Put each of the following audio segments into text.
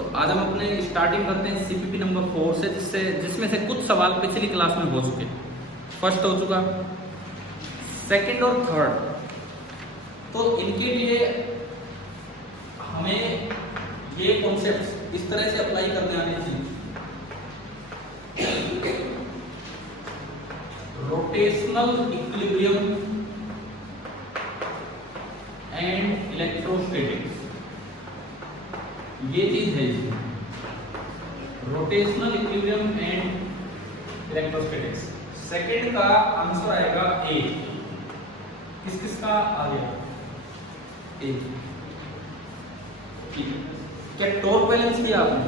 तो आज हम अपने स्टार्टिंग करते हैं सीपीपी नंबर 4 से, जिसमें से कुछ सवाल पिछली क्लास में हो चुके। फर्स्ट हो चुका, सेकंड और थर्ड, तो इनके लिए हमें ये कॉन्सेप्ट इस तरह से अप्लाई करने आने चाहिए। रोटेशनल इक्विलिब्रियम एंड इलेक्ट्रोस्टैटिक्स, ये चीज है इसमें, rotational equilibrium and electrostatics. Second का आंसर आएगा ए। किस किस का आ गया? ए। ठीक है, क्या टॉर्क बैलेंस किया आपने?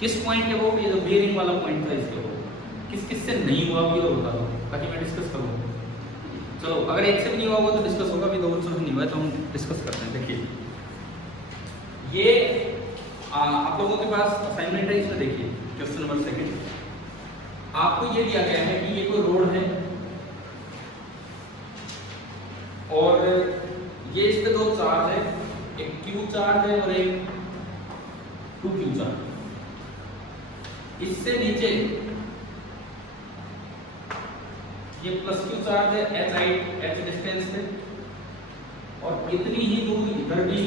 किस पॉइंट के वो, ये जो बेयरिंग वाला पॉइंट था इसके वो किस किस से नहीं हुआ ये बता दो ताकि मैं डिस्कस करूँ। चलो, अगर एक से भी नहीं हुआ होगा तो डिस्कस होगा, अभी दो बच्चों से नहीं हुआ तो हम डिस्कस करते हैं। देखिए ये आप लोगों के पास असाइनमेंट है, इसमें देखिए क्वेश्चन नंबर सेकंड। आपको ये दिया गया है कि ये कोई रोड है और ये इस पे दो चार्ज है, एक Q चार्ज है और एक 2Q चार्ज। इससे नीचे ये प्लस Q चार्ज है h डिस्टेंस पे, और इतनी ही दूर इधर भी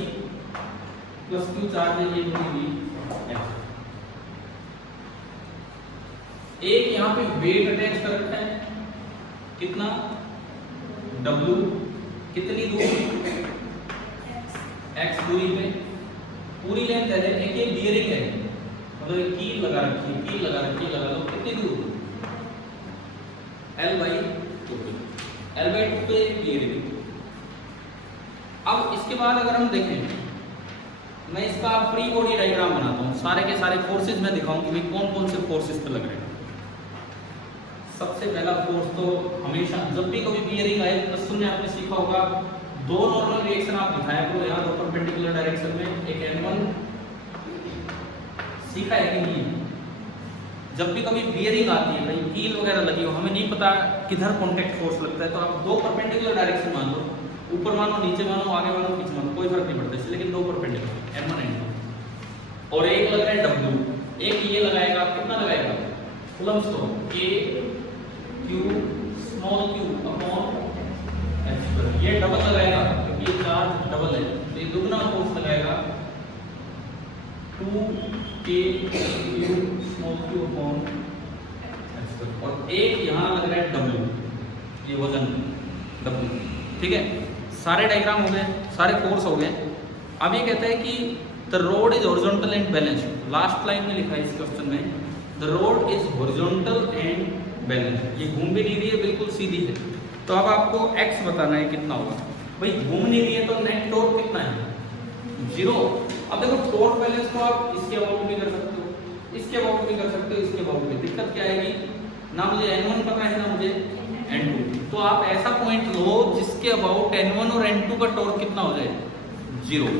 प्लस Q चार्ज है, ये दूरी h। एक यहाँ पे वेट अटैच कर रखा है, कितना W, कितनी दूरी x दूरी पे, पूरी लेंथ है। एक ये बियरिंग है, मतलब कील लगा रखी है, कील लगा रखी है, लगा लो कितनी दूर L/2 पे बियरिंग। अब इसके बाद अगर हम देखें, मैं इसका फ्री बॉडी डायग्राम बनाता हूँ, सारे के सारे फोर्सेस मैं दिखाऊं कि भाई कौन कौन से फोर्सेस पे लग रहे हैं। सबसे पहला फोर्स तो हमेशा जब भी कभी बियरिंग आए तो सुनने आपने सीखा होगा, दो नॉर्मल रिएक्शन आप दिखाया करो यहाँ दो परपेंडिकुलर डायरेक्शन में, एक N1 सीखा है कि नहीं? जब भी कभी बियरिंग आती है, कहीं कील वगैरह लगी हो, हमें नहीं पता किधर कॉन्टैक्ट फोर्स लगता है, तो आप दो परपेंडिकुलर डायरेक्शन मान लो, ऊपर मानो, नीचे मानो, आगे मानो, पीछे मानो, कोई फर्क नहीं पड़ता, लेकिन दो परपेंडिकुलर N1 N2। और एक लग रहा है W, एक ये लगाएगा, कितना लगाएगा? Coulomb stone, K Q small q upon h²। ये डबल लगाएगा क्योंकि ये चार्ज डबल है, तो ये दुगना फोर्स लगाएगा 2k q small q upon h²। और एक यहाँ लग रहा है W, ये वजन W। ठीक है, सारे डायग्राम हो गए, सारे फोर्स हो गए। अब ये कहता है कि the road is horizontal and balance. Last line में लिखा है इस क्वेश्चन में, the road is horizontal and balance. ये घूम भी नहीं रही है, बिल्कुल सीधी है। तो अब आपको x बताना है कितना होगा। भाई घूम नहीं रही है तो नेट टॉर्क कितना है? 0। अब देखो टॉर्क बैलेंस को आप इसके अबाउट भी कर सकते हो, इसके अबाउट भी कर सकते हो, इसके अबाउट भी। दिक्कत क्या आएगी? ना मुझे N1 पता है ना मुझे N2, तो आप ऐसा पॉइंट लो जिसके अबाउट N1 और N2 का टॉर्क कितना हो जाए? 0।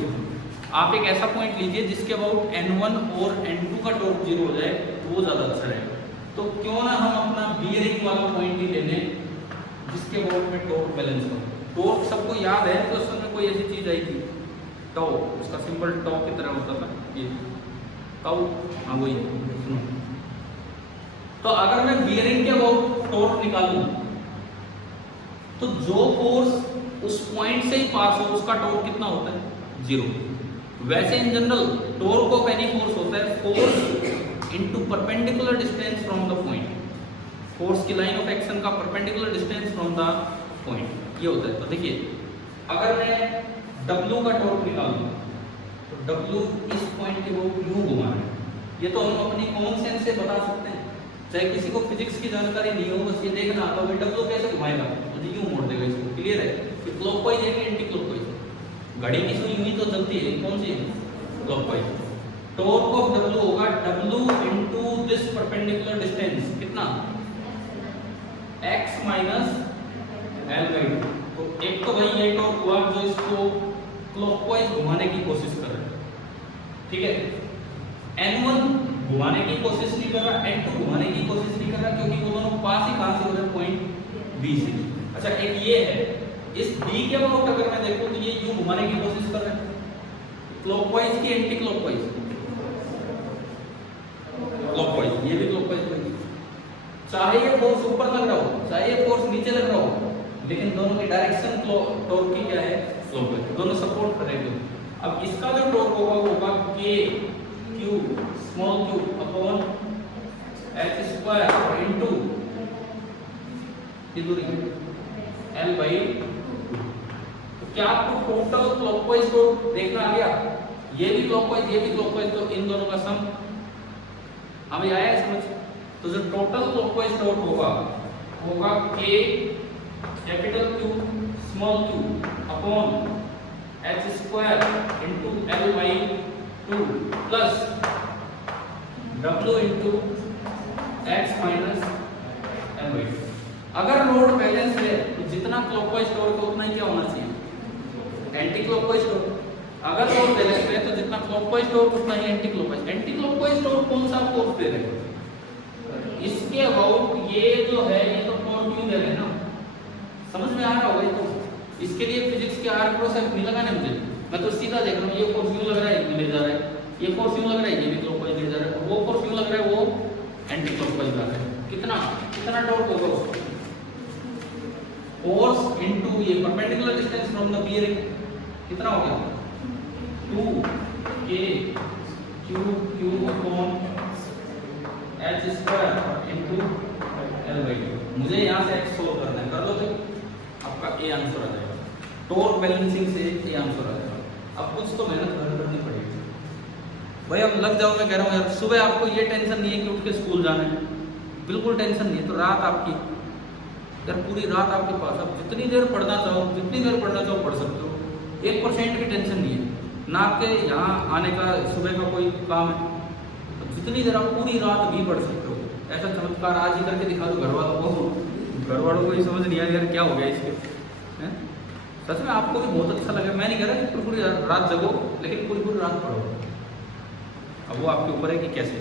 आप एक ऐसा पॉइंट लीजिए जिसके अबाउट N1 और N2 का टॉर्क 0 हो जाए, तो वो ज्यादा अच्छा रहेगा। तो क्यों ना हम अपना बियरिंग वाला पॉइंट ही ले लें जिसके अबाउट में टॉर्क बैलेंस हो। टॉर्क सबको याद है, तो उसमें कोई ऐसी चीज आई थी टॉ, उसका सिंबल टॉ की तरह होता था, ये टाउ, हाँ वही सुनो। तो अगर मैं बियरिंग के अबाउट टॉर्क निकालूं तो जो फोर्स उस पॉइंट से ही पास हो उसका टॉर्क कितना होता है? 0। वैसे in general torque of any force होता है force into perpendicular distance from the point. Force की लाइन ऑफ एक्शन का perpendicular distance from the point, ये होता है। तो देखिए, अगर मैं W का टॉर्क निकालूं तो W इस पॉइंट के वो यूं घुमा है। ये तो हम अपनी कॉमन सेंस से बता सकते हैं, चाहे किसी को फिजिक्स की जानकारी नहीं हो, बस ये देखना आता हो W कैसे घुमाएगा, तो यूं मोड़ देगा इसको। क्लियर है कि क्लॉकवाइज है कि एंटी क्लॉकवाइज? घड़ी की सुई हुई तो चलती है, कौन सी? क्लॉकवाइज। टॉर्क ऑफ W होगा W into this perpendicular distance, कितना? x minus L/2। तो एक तो भाई ये टॉर्क हुआ जो इसको क्लॉकवाइज घुमाने की कोशिश कर रहा है, ठीक है। N1 घुमाने की कोशिश नहीं कर रहा, N2 घुमाने की कोशिश नहीं कर रहा, क्योंकि वो दोनों पास ही कहां से हो रहे हैं? पॉइंट B से। अच्छा, एक ये है, इस B के अबाउट अगर मैं देखूं तो ये यूं घुमाने की कोशिश कर रहा है, क्लॉकवाइज की एंटी क्लॉकवाइज? चाहे ये फोर्स ऊपर लग रहा हो चाहे ये फोर्स नीचे लग रहा हो, लेकिन दोनों की डायरेक्शन टॉर्क की क्या है, स्लोप है, दोनों सपोर्ट करेंगे। अब इसका जो टॉर्क होगा वो होगा k q small q upon h square into l by 2। तो क्या आपको टोटल क्लॉकवाइज टॉर्क देखना आ गया, ये भी क्लॉकवाइज ये भी क्लॉकवाइज, तो इन दोनों का सम हमें आया है समझ। तो जो टोटल क्लॉकवाइज टॉर्क होगा k capital Q small q upon h square into l by 2 plus w into x minus l by 2। अगर लोड बैलेंस है तो जितना क्लॉकवाइज टॉर्क उतना ही क्या होना चाहिए, एंटी क्लॉकवाइज टॉर्क। अगर लोड बैलेंस है तो जितना क्लॉकवाइज टॉर्क उतना ही anti clockwise. Anti clockwise torque कौन सा फोर्स दे रहे हैं, इसके अबाउट ये जो है ये तो टॉर्क क्यों दे रहे हैं ना, समझ में आ रहा होगा। ये तो इसके लिए फिजिक्स के आर क्रॉस एफ नहीं लगाने मुझे, मैं तो सीधा देख रहा हूँ ये फोर्स यूं लग रहा है ये ले जा रहा है, ये फोर्स यूं लग रहा है ये भी क्लॉकवाइज ले जा रहा है, वो फोर्स यूं लग रहा है वो एंटी क्लॉकवाइज लग रहा है। कितना कितना टॉर्क होगा उसका, फोर्स इनटू ये perpendicular distance from the bearing कितना हो गया 2k q upon h square into l by 2। मुझे यहाँ से x सोल्व करना है, कर लो तो आपका ए आंसर आ जाएगा। टॉर्क बैलेंसिंग से ए आंसर आ जाएगा। अब कुछ तो मेहनत करनी पड़ेगी भाई, अब लग जाओ। मैं कह रहा हूँ यार सुबह आपको ये टेंशन नहीं है कि उठ के स्कूल जाना है, बिल्कुल टेंशन नहीं है। तो रात आपकी यार पूरी रात आपके पास, आप जितनी देर पढ़ना चाहो पढ़ सकते हो, 1% की टेंशन नहीं है ना आपके यहाँ आने का, सुबह का कोई काम है तो जितनी देर आप पूरी रात भी पढ़ सकते हो। ऐसा चमत्कार आज ही करके दिखा दो घर वालों को ही समझ नहीं आया यार क्या हो गया इसके, हैं? सच में आपको भी बहुत अच्छा लगे। मैं नहीं कह रहा कि पूरी रात जगो, लेकिन पूरी रात पढ़ो। अब वो आपके ऊपर है कि कैसे,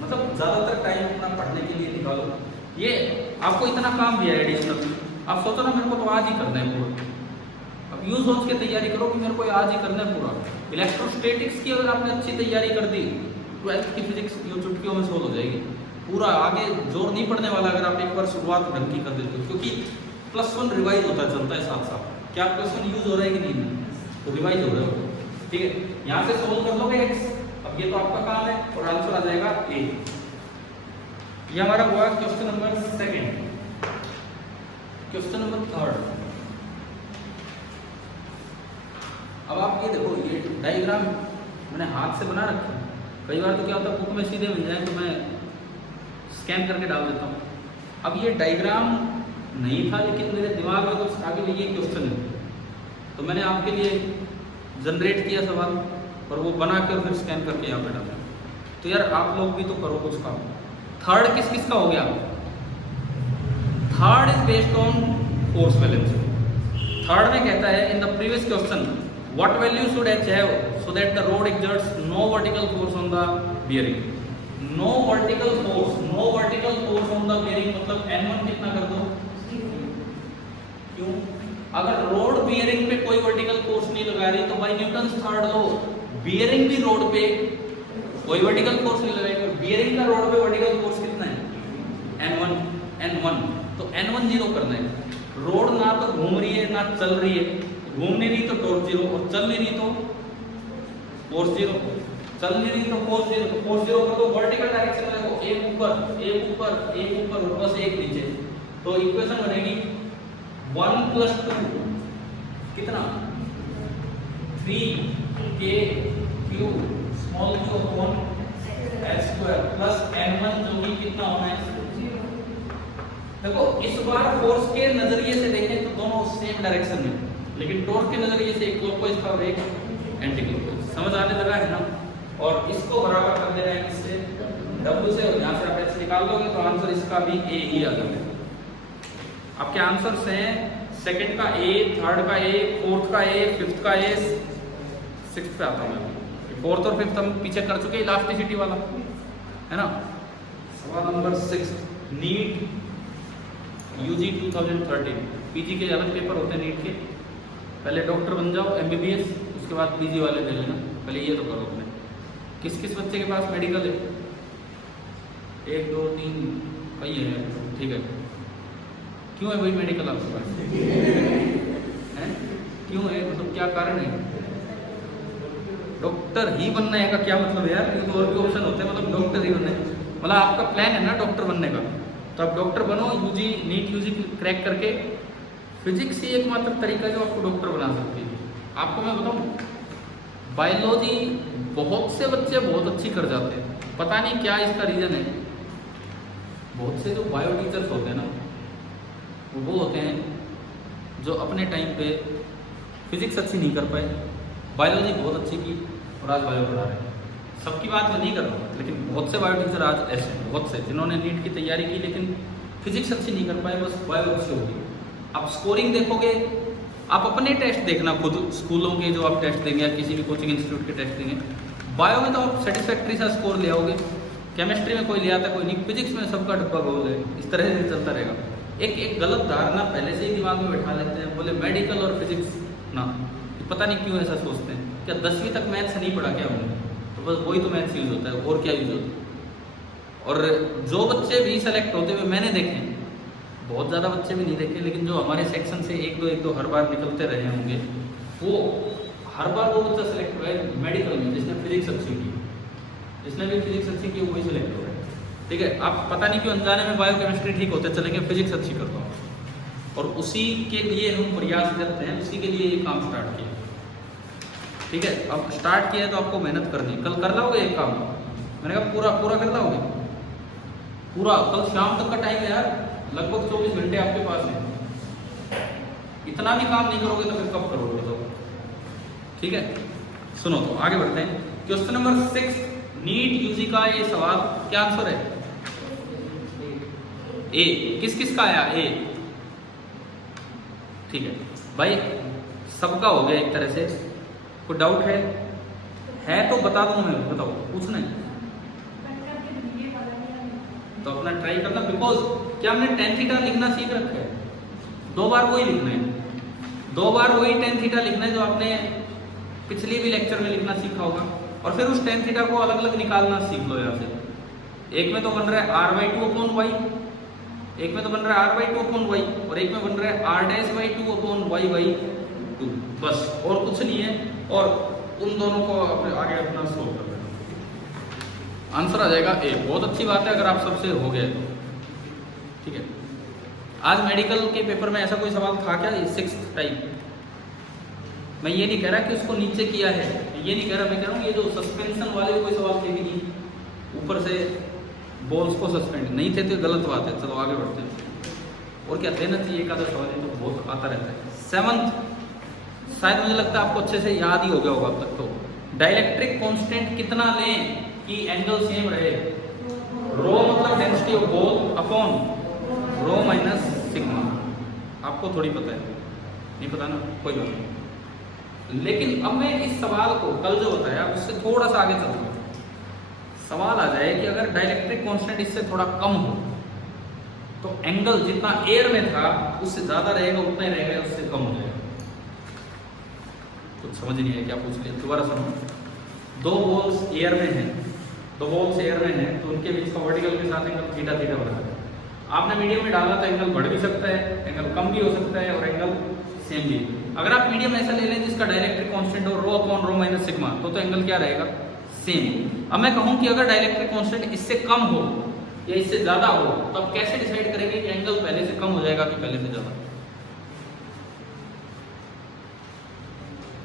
मतलब ज़्यादातर टाइम अपना पढ़ने के लिए निकालो। ये आपको इतना काम दिया है एडिशनल, आप सोचो ना मेरे को तो आज ही करना है पूरा। अब यूँ सोच के तैयारी करो कि मेरे को आज ही करना है पूरा। इलेक्ट्रोस्टैटिक्स की अगर आपने अच्छी तैयारी कर दी, 12th की फिजिक्स यूँ चुटकियों में सोल्व हो जाएगी। पूरा आगे जोर नहीं पड़ने वाला अगर आप एक बार शुरुआत ढंग की कर देते हो, क्योंकि +1 रिवाइज होता चलता है साथ साथ। क्या +1 यूज हो रहा है कि नहीं, तो रिवाइज हो रहा है, ठीक है। यहाँ से सोल्व कर लोगे x, अब ये तो आपका काम है और आंसर आ जाएगा a। ये हमारा हुआ क्वेश्चन नंबर 2। Question number 3। अब आप ये देखो, ये डायग्राम मैंने हाथ से बना रखा है। कई बार तो क्या होता है बुक में सीधे मिल जाए तो मैं स्कैन करके डाल देता हूँ। अब ये डायग्राम नहीं था लेकिन मेरे दिमाग में कुछ आगे ये क्वेश्चन है, तो मैंने आपके लिए जनरेट किया सवाल और वो बना के फिर स्कैन करके यहाँ पे डाला। तो यार आप लोग भी तो करो कुछ काम। 3rd किस का हो गया, 3rd is based on force balance. 3rd में कहता है in the previous question what value should h have so that the rod exerts no vertical force on the bearing. No vertical force on the bearing मतलब N1 कितना कर दो, क्यों? अगर road bearing पे कोई वर्टिकल फोर्स नहीं लगा रही तो by Newton's 3rd law bearing भी रोड पे कोई वर्टिकल फोर्स नहीं लगाएगा। बियरिंग का रोड पे वर्टिकल फोर्स कितना है N1। तो N1 0 करना है। रोड ना तो घूम रही है ना चल रही है, घूम नहीं रही तो टॉर्क 0 और चल नहीं रही तो फोर्स 0, चल नहीं रही तो फोर्स 0। तो फोर्स 0 का तो वर्टिकल डायरेक्शन में देखो, एक ऊपर और बस एक नीचे। तो इक्वेशन बनेगी 1 + 2 कितना 3k q small q upon h square plus N1 जो कि कितना होना है। देखो इस बार फोर्स के नजरिए से देखें तो दोनों सेम डायरेक्शन में, लेकिन टॉर्क के नजरिए से एक क्लॉकवाइज था और एक एंटी क्लॉकवाइज। समझ आने लगा है ना। और इसको बराबर कर देना है किससे, W से, और यहाँ से आप h निकाल दोगे तो आंसर इसका भी a ही आ जाएगा। आपके आंसर्स हैं 2nd का a, 3rd का a, 4th का a, 5th का a, 6th पे आता हूँ मैं। 4th और 5th हम पीछे कर चुके हैं, इलास्टिसिटी वाला है ना। सवाल नंबर 6 नीट UG 2013 पीजी के अलग पेपर होते हैं नीट के। पहले डॉक्टर बन जाओ MBBS, उसके बाद पीजी वाले ले लेना, पहले ये तो करो अपने। किस किस बच्चे के पास मेडिकल है, 1 2 3 भाई है, ठीक है। क्यों है भाई मेडिकल आपके पास है? क्यों है, मतलब क्या कारण है? डॉक्टर ही बनना है का क्या मतलब यार? ये तो और भी ऑप्शन होते हैं, मतलब डॉक्टर ही बनना है, मतलब आपका प्लान है ना डॉक्टर बनने का, तो आप डॉक्टर बनो। यूजी नीट यूजी क्रैक करके फिजिक्स ही एकमात्र तरीका जो आपको डॉक्टर बना सकती है। आपको मैं बताऊं, बायोलॉजी बहुत से बच्चे बहुत अच्छी कर जाते हैं, पता नहीं क्या इसका रीज़न है। बहुत से जो बायो टीचर्स होते हैं ना, वो होते हैं जो अपने टाइम पे फिजिक्स अच्छी नहीं कर पाए, बायोलॉजी बहुत अच्छी की और आज बायो पढ़ा रहे हैं। सबकी बात मैं नहीं कर रहा हूँ, लेकिन बहुत से बायो टीचर आज ऐसे हैं, बहुत से जिन्होंने नीट की तैयारी की लेकिन फिजिक्स अच्छी नहीं कर पाए, बस बायो अच्छी होगी। आप स्कोरिंग देखोगे, आप अपने टेस्ट देखना खुद, स्कूलों के जो आप टेस्ट देंगे या किसी भी कोचिंग इंस्टीट्यूट के टेस्ट देंगे, बायो में तो आप सेटिस्फैक्ट्री सा स्कोर ले आओगे, केमिस्ट्री में कोई ले आता कोई नहीं, फिजिक्स में सबका डब्बा गोल है, इस तरह से चलता रहेगा। एक गलत धारणा पहले से ही दिमाग में बैठा लेते हैं, बोले मेडिकल और फिजिक्स ना, पता नहीं क्यों ऐसा सोचते हैं। क्या 10वीं तक मैथ्स नहीं पढ़ा क्या हमने? तो बस वही तो मैथ्स यूज होता है, और क्या यूज होता है। और जो बच्चे भी सेलेक्ट होते हुए मैंने देखे, बहुत ज़्यादा बच्चे भी नहीं देखे, लेकिन जो हमारे सेक्शन से एक दो हर बार निकलते रहे होंगे, वो हर बार वो बच्चा सेलेक्ट हुआ है मेडिकल में जिसने फिजिक्स अच्छी की, जिसने भी फिजिक्स अच्छी की वही सेलेक्ट हुआ है। ठीक है, आप पता नहीं क्यों अनजाने में बायो केमिस्ट्री ठीक होते चले गए, फिजिक्स अच्छी करता हूँ, और उसी के लिए हम प्रयास करते हैं, उसी के लिए ये काम स्टार्ट किया। ठीक है, अब स्टार्ट किया है तो आपको मेहनत करनी है। कल कर लोगे एक काम? मैंने कहा पूरा कर लोगे पूरा? कल शाम तक का टाइम है यार, लगभग 24 घंटे आपके पास है। इतना भी काम नहीं करोगे तो फिर कब करोगे तो? ठीक है, सुनो तो आगे बढ़ते हैं। क्वेश्चन नंबर 6 नीट यूजी का ये सवाल क्या आंसर है? ए। किस किस का आया? ए। ठीक है भाई, सबका हो गया एक तरह से। कोई डाउट है तो बता दूं मैं, बताओ, पूछना है तो अपना ट्राई करना। बिकॉज क्या हमने tan थीटा लिखना सीख रखा है? 2 बार वही लिखना है, 2 बार वही tan थीटा लिखना है जो आपने पिछले भी लेक्चर में लिखना सीखा होगा, और फिर उस tan थीटा को अलग अलग निकालना सीख लो यहाँ से। एक में तो बन रहा है r/2/y, एक में तो बन रहा है r/2/y, और एक में बन रहा है r'/2/y/2, बस और कुछ नहीं है। और उन दोनों को आगे अपना सोल्व कर देना, आंसर आ जाएगा ए। बहुत अच्छी बात है अगर आप सबसे हो गए तो। ठीक है, आज मेडिकल के पेपर में ऐसा कोई सवाल था क्या? 6th type. मैं ये नहीं कह रहा कि उसको नीचे किया है, ये नहीं कह रहा, मैं कह रहा हूँ ये जो सस्पेंशन वाले कोई सवाल थे भी नहीं, ऊपर से बॉल्स को सस्पेंड नहीं थे तो गलत बात है। चलो आगे बढ़ते हैं। और क्या देना चाहिए? एक आधा सवाल तो बहुत आता रहता है। 7th शायद मुझे लगता है आपको अच्छे से याद ही हो गया होगा अब तक तो। डाइलेक्ट्रिक कांस्टेंट कितना लें कि एंगल सेम रहे? रो मतलब density of ball upon rho minus sigma. आपको थोड़ी पता है, नहीं पता ना, कोई बात नहीं। लेकिन अब मैं इस सवाल को कल जो बताया उससे थोड़ा सा आगे चलूँगा। सवाल आ जाए कि अगर डाइलेक्ट्रिक कांस्टेंट इससे थोड़ा कम हो तो एंगल जितना एयर में था उससे ज़्यादा रहेगा, उतना ही रहेगा, उससे कम हो जाएगा। कुछ समझ नहीं है क्या? पूछ लिया, दोबारा सुनो। 2 बॉल्स एयर में हैं, 2 बॉल्स एयर में हैं, तो उनके बीच का वर्टिकल के साथ एंगल थीटा थीटा बना है। आपने मीडियम में डाला तो एंगल बढ़ भी सकता है, एंगल कम भी हो सकता है, और एंगल सेम भी। अगर आप मीडियम ऐसा ले लें जिसका डायरेक्ट्रिक कांस्टेंट हो rho upon rho minus sigma, तो एंगल क्या रहेगा? सेम। अब मैं कहूँ कि अगर डायरेक्ट्रिक कांस्टेंट इससे कम हो या इससे ज़्यादा हो, तो आप कैसे डिसाइड करेंगे कि एंगल पहले से कम हो जाएगा कि पहले से ज़्यादा?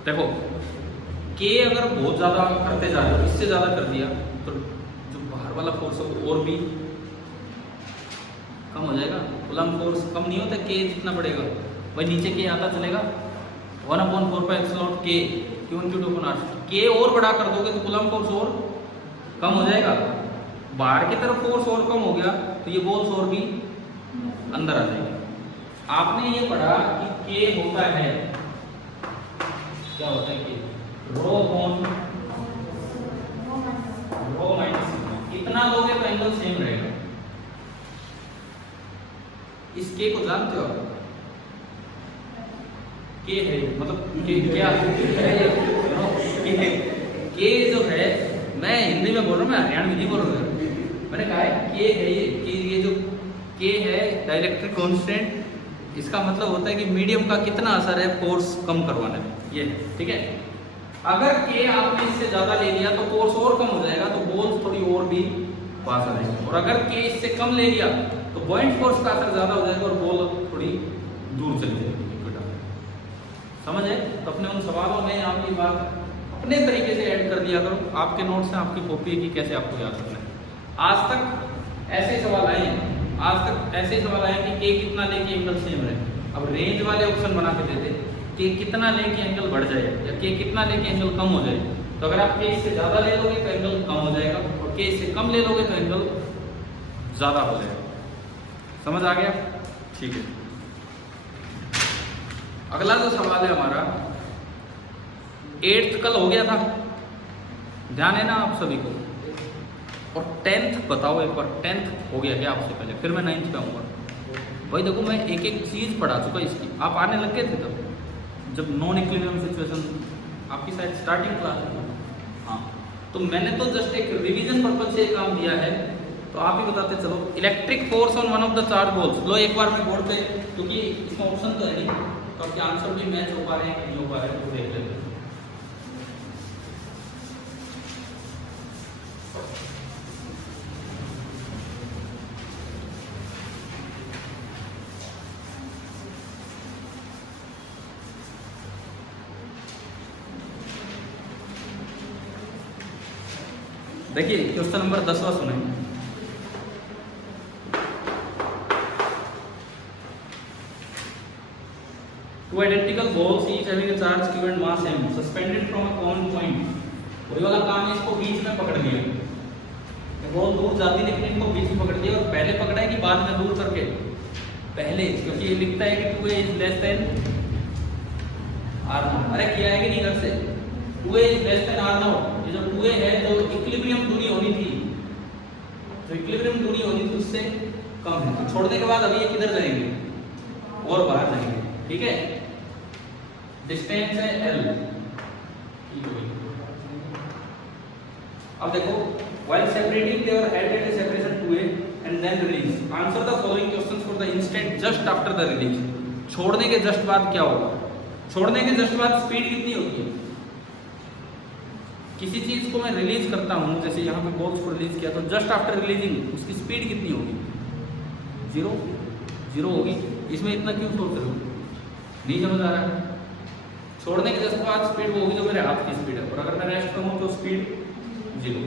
देखो, के अगर बहुत ज़्यादा करते जा रहे हो, इससे ज़्यादा कर दिया, तो जो बाहर वाला फोर्स है वो और भी कम हो जाएगा। कूलम्ब फोर्स कम नहीं होता, के जितना बढ़ेगा वही नीचे के आता चलेगा। 1/4πε0 के Q1Q2/r। के और बड़ा कर दोगे तो कूलम्ब फोर्स और कम हो जाएगा। बाहर की तरफ फोर्स और कम हो गया तो ये बॉल्स और भी अंदर आ जाएंगे। आपने ये पढ़ा कि के होता है, क्या होता है कि rho upon rho minus sigma. इतना लोगे तो एंगल सेम रहेगा। इस के को जानते हो? के है मतलब के क्या के जो है, मैं हिंदी में बोल रहा हूँ, मैं हरियाणवी नहीं बोल रहा हूँ। मैंने कहा है के है ये जो के है डाइलेक्ट्रिक कांस्टेंट, इसका मतलब होता है कि मीडियम का कितना असर है फोर्स कम करवाने में, ये है, ठीक है। अगर के आपने इससे ज़्यादा ले लिया तो फोर्स और कम हो जाएगा, तो बॉल थोड़ी और भी पास आ जाएगी, और अगर के इससे कम ले लिया तो पॉइंट फोर्स का असर ज़्यादा हो जाएगा और बॉल थोड़ी दूर चली जाएगी। समझ है? तो अपने उन सवालों में आप ये बात अपने तरीके से ऐड कर दिया करो, आपके नोट्स में आपकी कॉपी की कैसे आपको याद करना है। आज तक ऐसे सवाल आए हैं, आज तक ऐसे सवाल आए कि के कितना ले कि एंगल सेम रहे। अब रेंज वाले ऑप्शन बना के देते कि कितना ले कि एंगल बढ़ जाए या के कितना ले कि एंगल कम हो जाए, तो अगर आप के से ज़्यादा ले लोगे तो एंगल कम हो जाएगा, और के से कम ले लोगे तो एंगल ज़्यादा हो जाएगा। समझ आ गया? ठीक है। अगला जो सवाल है हमारा 8th कल हो गया था, ध्यान है ना आप सभी को, और 10th बताओ एक बार, 10th हो गया क्या आपसे पहले? फिर मैं 9th पे आऊँगा। भाई देखो मैं एक एक चीज़ पढ़ा चुका इसकी, आप आने लग गए थे तब जब नॉन इक्विलिब्रियम सिचुएशन आपकी शायद स्टार्टिंग क्लास में। हाँ, तो मैंने तो जस्ट एक रिवीजन पर्पज से काम दिया है, तो आप ही बताते चलो। Electric force on one of the charge balls, लो एक बार मैं बोर्ड पे, क्योंकि इसमें ऑप्शन तो है नहीं तो आपके आंसर भी मैच हो पा रहे हैं कि नहीं हो पा रहे हैं, तो देख लेते हैं। देखिए क्वेश्चन नंबर 10वां सुने। Two identical balls each having a charge q and mass m suspended from a common point। वही वाला काम है, इसको बीच में पकड़ लिया, बॉल दूर जाती लेकिन इनको बीच में पकड़ लिया, और पहले पकड़ा है कि बाद में दूर करके? पहले, क्योंकि ये लिखता है कि 2a is less than r0। अरे किया है कि नहीं घर से? 2a is less than r0, ये जो 2a है जो इक्विलिब्रियम दूरी होनी थी, जो इक्विलिब्रियम दूरी होनी थी उससे कम है, तो छोड़ने के बाद अभी ये किधर जाएंगे? और बाहर जाएंगे, ठीक है। डिस्टेंस है l। अब देखो, while separating they were held at a separation 2a and then release, answer the following questions for the instant just after the release। छोड़ने के जस्ट बाद क्या होगा? छोड़ने के जस्ट बाद स्पीड कितनी होती है? किसी चीज को मैं रिलीज करता हूं, जैसे यहाँ पे बॉल्स को रिलीज किया, तो जस्ट आफ्टर रिलीजिंग उसकी स्पीड कितनी होगी? 0 होगी। इसमें इतना क्यों सोच रहे हो? नहीं समझ आ रहा है? छोड़ने के जस्ट बाद स्पीड वो होगी जो मेरे हाथ की स्पीड है, और अगर मैं रेस्ट करूँ तो स्पीड 0।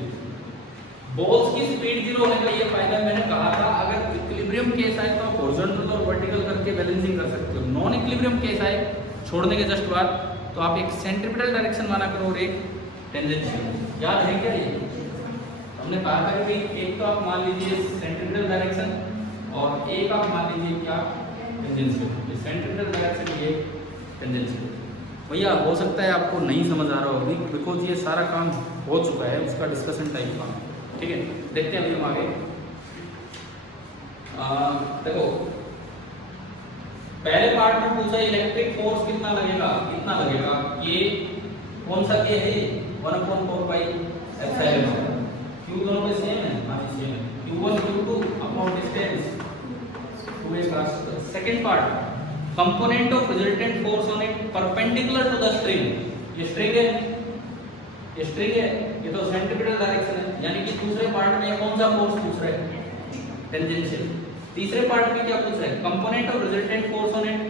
बॉल्स की स्पीड 0 होने का ये फायदा मैंने कहा था, अगर इक्विलिब्रियम केस आए तो आप हॉरिजॉन्टल और वर्टिकल करके बैलेंसिंग कर सकते हो। नॉन इक्विलिब्रियम केस आए छोड़ने के जस्ट बाद, तो आप एक सेंट्रीपिटल डायरेक्शन माना करो और एक टेंजेंशियल। याद है क्या ये? हमने कहा था कि एक तो आप मान लीजिए सेंट्रीपिटल डायरेक्शन, और एक आप मान लीजिए क्या? टेंजेंशियल। सेंट्रीपिटल डायरेक्शन, ये टेंजेंशियल। भैया हो सकता है आपको नहीं समझ आ रहा होगी, बिकॉज ये सारा काम हो चुका है, उसका डिस्कशन टाइप का, ठीक है। देखते हैं अभी हम आगे। देखो पहले पार्ट में पूछा इलेक्ट्रिक फोर्स कितना लगेगा, कितना लगेगा? ये कौन सा के है? 1/4 पाई एप्सिलॉन। क्यू दोनों के सेम है, हाँ सेम है। q1 q2 upon distance 2a class. Second part, component of resultant force on it perpendicular to the string. ये स्ट्रिंग है, ये स्ट्रिंग है, ये तो सेंट्रीपिटल डायरेक्शन है, यानी कि दूसरे पार्ट में कौन सा फोर्स पूछ रहा है? टेंजेंशियल। तीसरे पार्ट में क्या पूछ रहा है? Component of resultant force on it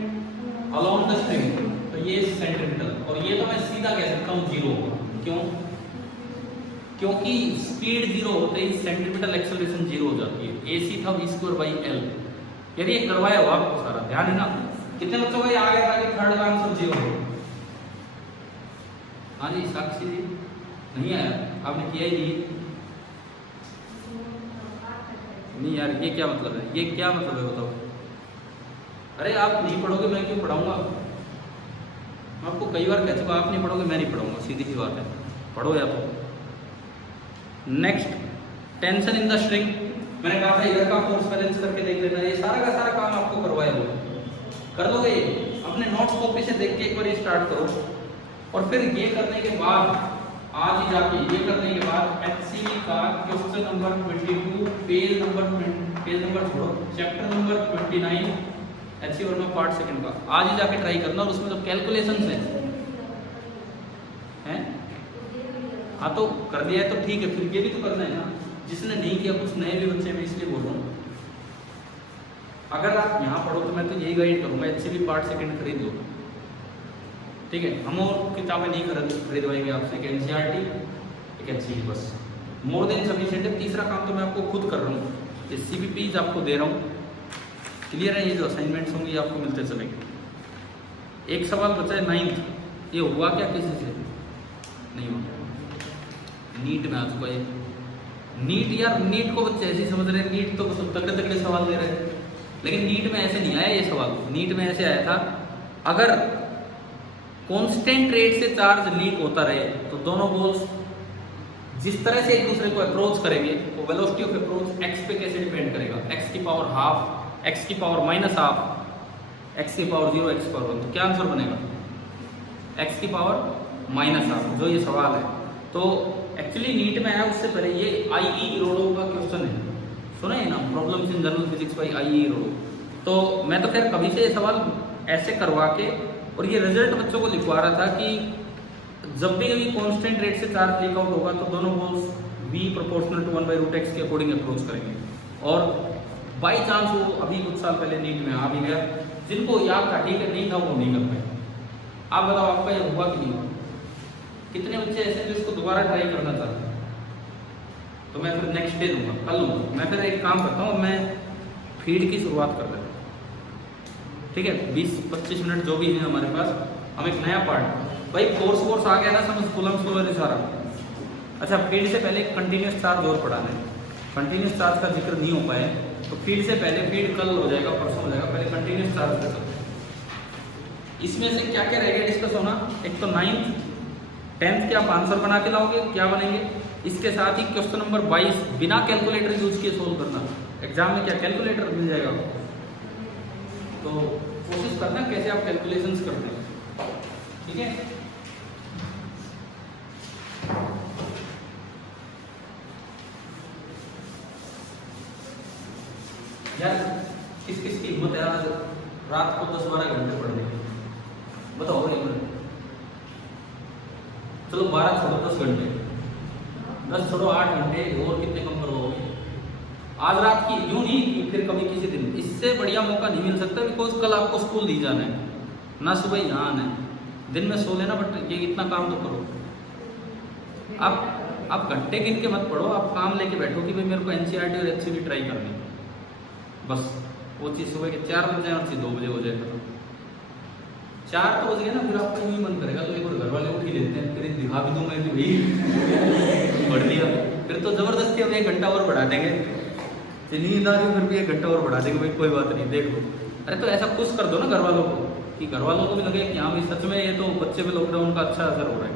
along the string, तो ये सेंट्रीपिटल, और ये तो मैं सीधा कह सकता हूँ 0 होगा। क्यों? क्योंकि स्पीड 0 होते ही सेंट्रीपिटल एक्सेलरेशन 0 हो जाती है। ac था v²/l। यदि ये करवाया हुआ आपको सारा, ध्यान है ना? कितने बच्चों को ये आ गया था कि थर्ड का आंसर 0 हो? हाँ जी, साक्षी जी नहीं आया, आपने किया ही नहीं यार। ये क्या मतलब है? ये क्या मतलब है बताओ? अरे आप नहीं पढ़ोगे मैं क्यों पढ़ाऊंगा? मैं आपको कई बार कह चुका, आप नहीं पढ़ोगे मैं नहीं पढ़ाऊंगा, सीधी सी बात है। पढ़ो या तो। Next, tension in the string. मैंने कहा था इधर का फोर्स बैलेंस करके देख लेना, ये सारा का सारा काम आपको करवाया हुआ कर दोगे। अपने नोट्स कॉपी से देख के एक बार स्टार्ट करो, और फिर ये करने के बाद आज ही जाके ये करने के बाद पार्ट एचसीवी का क्वेश्चन नंबर 22 पेज नंबर छोड़ो, chapter number 29 HCV Verma part second का आज ही जाके ट्राई करना। और उसमें जो कैलकुलेशंस हैं हाँ तो कर दिया है तो ठीक है, फिर ये भी तो करना है ना। जिसने नहीं किया, कुछ नए भी बच्चे मैं इसलिए बोल रहा हूँ, अगर आप यहाँ पढ़ो तो मैं तो यही गाइड करूँगा, एचसीवी पार्ट सेकंड खरीद लो, ठीक है। हम और किताबें नहीं खरीदवाएंगे आपसे, एक एनसीईआरटी एक एचसीवी बस मोर देन सफिशिएंट है। तीसरा काम तो मैं आपको खुद कर रहा हूँ, ये सीपीपीज आपको दे रहा हूँ, क्लियर है। ये जो असाइनमेंट्स होंगे आपको मिलते चलेंगे। एक सवाल बचा है 9th, ये हुआ क्या किसी से नहीं हुआ नीट में आज को। ये नीट यार, नीट को बच्चे ऐसे समझ रहे हैं, नीट तो तगड़े तगड़े सवाल दे रहे हैं, लेकिन नीट में ऐसे नहीं आया ये सवाल। नीट में ऐसे आया था, अगर कांस्टेंट रेट से चार्ज लीक होता रहे तो दोनों बॉल्स जिस तरह से एक दूसरे को अप्रोच करेंगे, वो वेलोसिटी ऑफ अप्रोच x पे कैसे डिपेंड करेगा, x की पावर हाफ, x की पावर माइनस हाफ, x की पावर 0, x की पावर 1। तो क्या आंसर बनेगा, x की पावर माइनस हाफ, जो ये सवाल है। तो एक्चुअली नीट में आया उससे पहले ये IE इरोडो का क्वेश्चन है, सुना है ना, problems in general physics bye IE इरोडो। तो मैं तो खैर कभी से ये सवाल ऐसे करवा के और ये रिजल्ट बच्चों को लिखवा रहा था कि जब भी कभी कांस्टेंट रेट से चार्ज लीक आउट होगा तो दोनों balls v proportional to 1/√x के अकॉर्डिंग अप्रोच करेंगे। और बाई चांस वो अभी कुछ साल पहले नीट में आ भी गया, जिनको याद था ठीक है, नहीं था वो नहीं कर पाए। आप बताओ आपका ये हुआ कि नहीं हुआ? कितने बच्चे ऐसे जो इसको दोबारा ट्राई करना चाहते हैं? तो मैं फिर नेक्स्ट डे दूंगा, कल लूँगा। मैं फिर एक काम करता हूँ, मैं फीड की शुरुआत कर देता हूँ, ठीक है। 20-25 मिनट जो भी है हमारे पास, हम एक नया पार्ट, भाई कोर्स आ गया ना समझ, फुलम सारा। अच्छा, फीड से पहले कंटिन्यूस चार्ज और पढ़ाना है, कंटिन्यूस चार्ज का जिक्र नहीं हो पाए तो फीड से पहले, फीड कल हो जाएगा, परसों हो जाएगा, पहले कंटिन्यूस चार्ज कर। इसमें से क्या क्या रह गया डिस्कस होना, एक तो 9th 10th के आप आंसर बना के लाओगे, क्या बनेंगे। इसके साथ ही क्वेश्चन नंबर 22 बिना कैलकुलेटर यूज किए सोल्व करना। एग्जाम में क्या कैलकुलेटर मिल जाएगा, तो कोशिश करना कैसे आप कैलकुलेशंस करते हैं, ठीक है। यार किस किस की हिम्मत है आज रात को 10-12 घंटे पढ़ने की, बताओ एक मिनट। चलो 12 छोड़ो, 10 घंटे, 10 छोड़ो 8 घंटे, और कितने कम करोगे आज रात की, यूं नहीं कि फिर कभी किसी दिन। इससे बढ़िया मौका नहीं मिल सकता, बिकॉज कल आपको स्कूल नहीं जाना है, ना सुबह यहाँ आना है। दिन में सो लेना, बट ये इतना काम तो करो। आप घंटे गिन के मत पढ़ो, आप काम लेके बैठो कि भाई मेरे को एनसीईआरटी और एचसीवी ट्राई करनी है, बस। वो चीज़ सुबह के 4 बजे और चीज़ 2 बजे हो जाएगा, तो 4 तो बज गए ना, फिर आपका यूँ ही मन करेगा तो एक बार घर वाले उठ ही लेते हैं, फिर दिखा भी दूंगा कि भाई बढ़ लिया, फिर तो ज़बरदस्ती हम 1 घंटा और बढ़ा देंगे, नींद आ रही फिर भी 1 घंटा और बढ़ा देंगे, भाई कोई बात नहीं, देख लो। अरे तो ऐसा खुश कर दो ना घर वालों को, कि घर वालों को भी लगे कि हाँ भाई सच में ये तो बच्चे पे लॉकडाउन का अच्छा असर हो रहा है,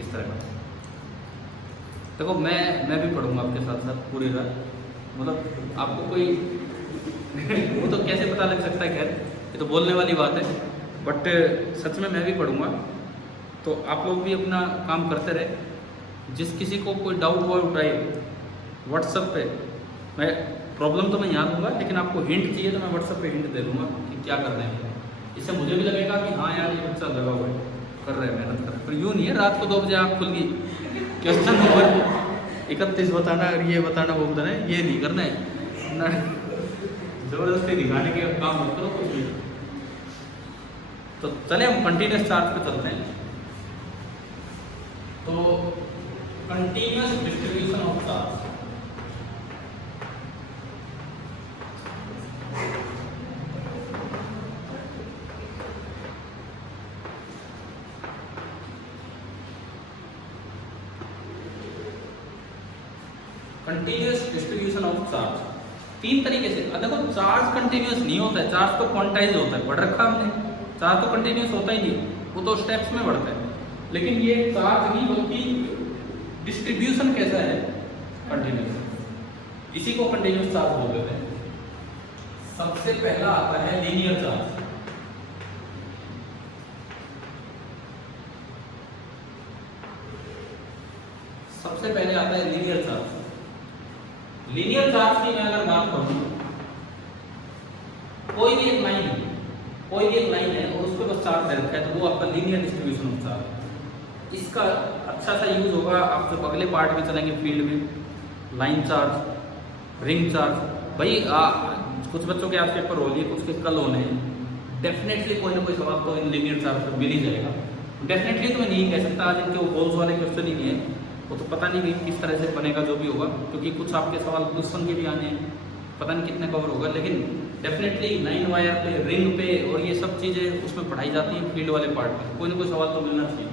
इस तरह का। देखो मैं भी पढ़ूंगा आपके साथ साथ पूरी रात, मतलब आपको कोई वो तो कैसे पता लग सकता है, खैर ये तो बोलने वाली बात है, बट सच में मैं भी पढ़ूंगा। तो आप लोग भी अपना काम करते रहे। जिस किसी को कोई डाउट हुआ उठाए व्हाट्सएप पे, मैं प्रॉब्लम तो मैं यहाँ दूंगा, लेकिन आपको हिंट चाहिए तो मैं व्हाट्सएप पे हिंट दे दूंगा कि क्या करना है। इससे मुझे भी लगेगा कि हाँ यार ये बच्चा लगा हुआ है, कर रहे हैं, मेहनत कर रहे हैं। पर यूँ नहीं है रात को 2 बजे आँख खुल गई, क्वेश्चन नंबर 31 बताना और ये बताना वो बताना है, ये नहीं करना है ना, जबरदस्ती दिखाने के काम मत करो कुछ भी। तो चले हम कंटिन्यूस चार्ज पे चलते हैं। तो continuous distribution of charge, continuous distribution of charge 3 तरीके से। देखो चार्ज कंटिन्यूस नहीं होता है, चार्ज तो क्वांटाइज होता है, पढ़ रखा हमने। चार्ज तो कंटिन्यूस होता ही नहीं, वो तो स्टेप्स में बढ़ता है। लेकिन ये चार्ज नहीं बल्कि डिस्ट्रीब्यूशन कैसा है, कंटिन्यूस, इसी को कंटिन्यूस चार्ज बोल देते हैं। सबसे पहला आता है लीनियर चार्ज। सबसे सबसे पहले आता है लीनियर चार्ज। लीनियर चार्ज की मैं अगर बात करूं, कोई भी एक लाइन है और उस पर बस चार्ज दे रखा है, तो वो आपका लीनियर डिस्ट्रीब्यूशन ऑफ चार्ज। इसका अच्छा सा यूज होगा आप जब अगले पार्ट में चलेंगे फील्ड में, लाइन चार्ज, रिंग चार्ज। भाई कुछ बच्चों के आज पेपर हो लिए, कुछ के कल होने हैं, डेफिनेटली कोई ना कोई सवाल तो इन लीनियर चार्ज पर मिल ही जाएगा। डेफिनेटली तो मैं नहीं कह सकता आज इनके वो गोल्स वाले क्वेश्चन ही नहीं है, वो तो पता नहीं किस तरह से बनेगा जो भी होगा, क्योंकि कुछ आपके सवाल क्वेश्चन के भी आने हैं, पता नहीं कितने कवर होगा। लेकिन डेफिनेटली लाइन वायर पे, रिंग पे और ये सब चीज़ें उसमें पढ़ाई जाती हैं फील्ड वाले पार्ट में, कोई ना कोई सवाल तो मिलना चाहिए।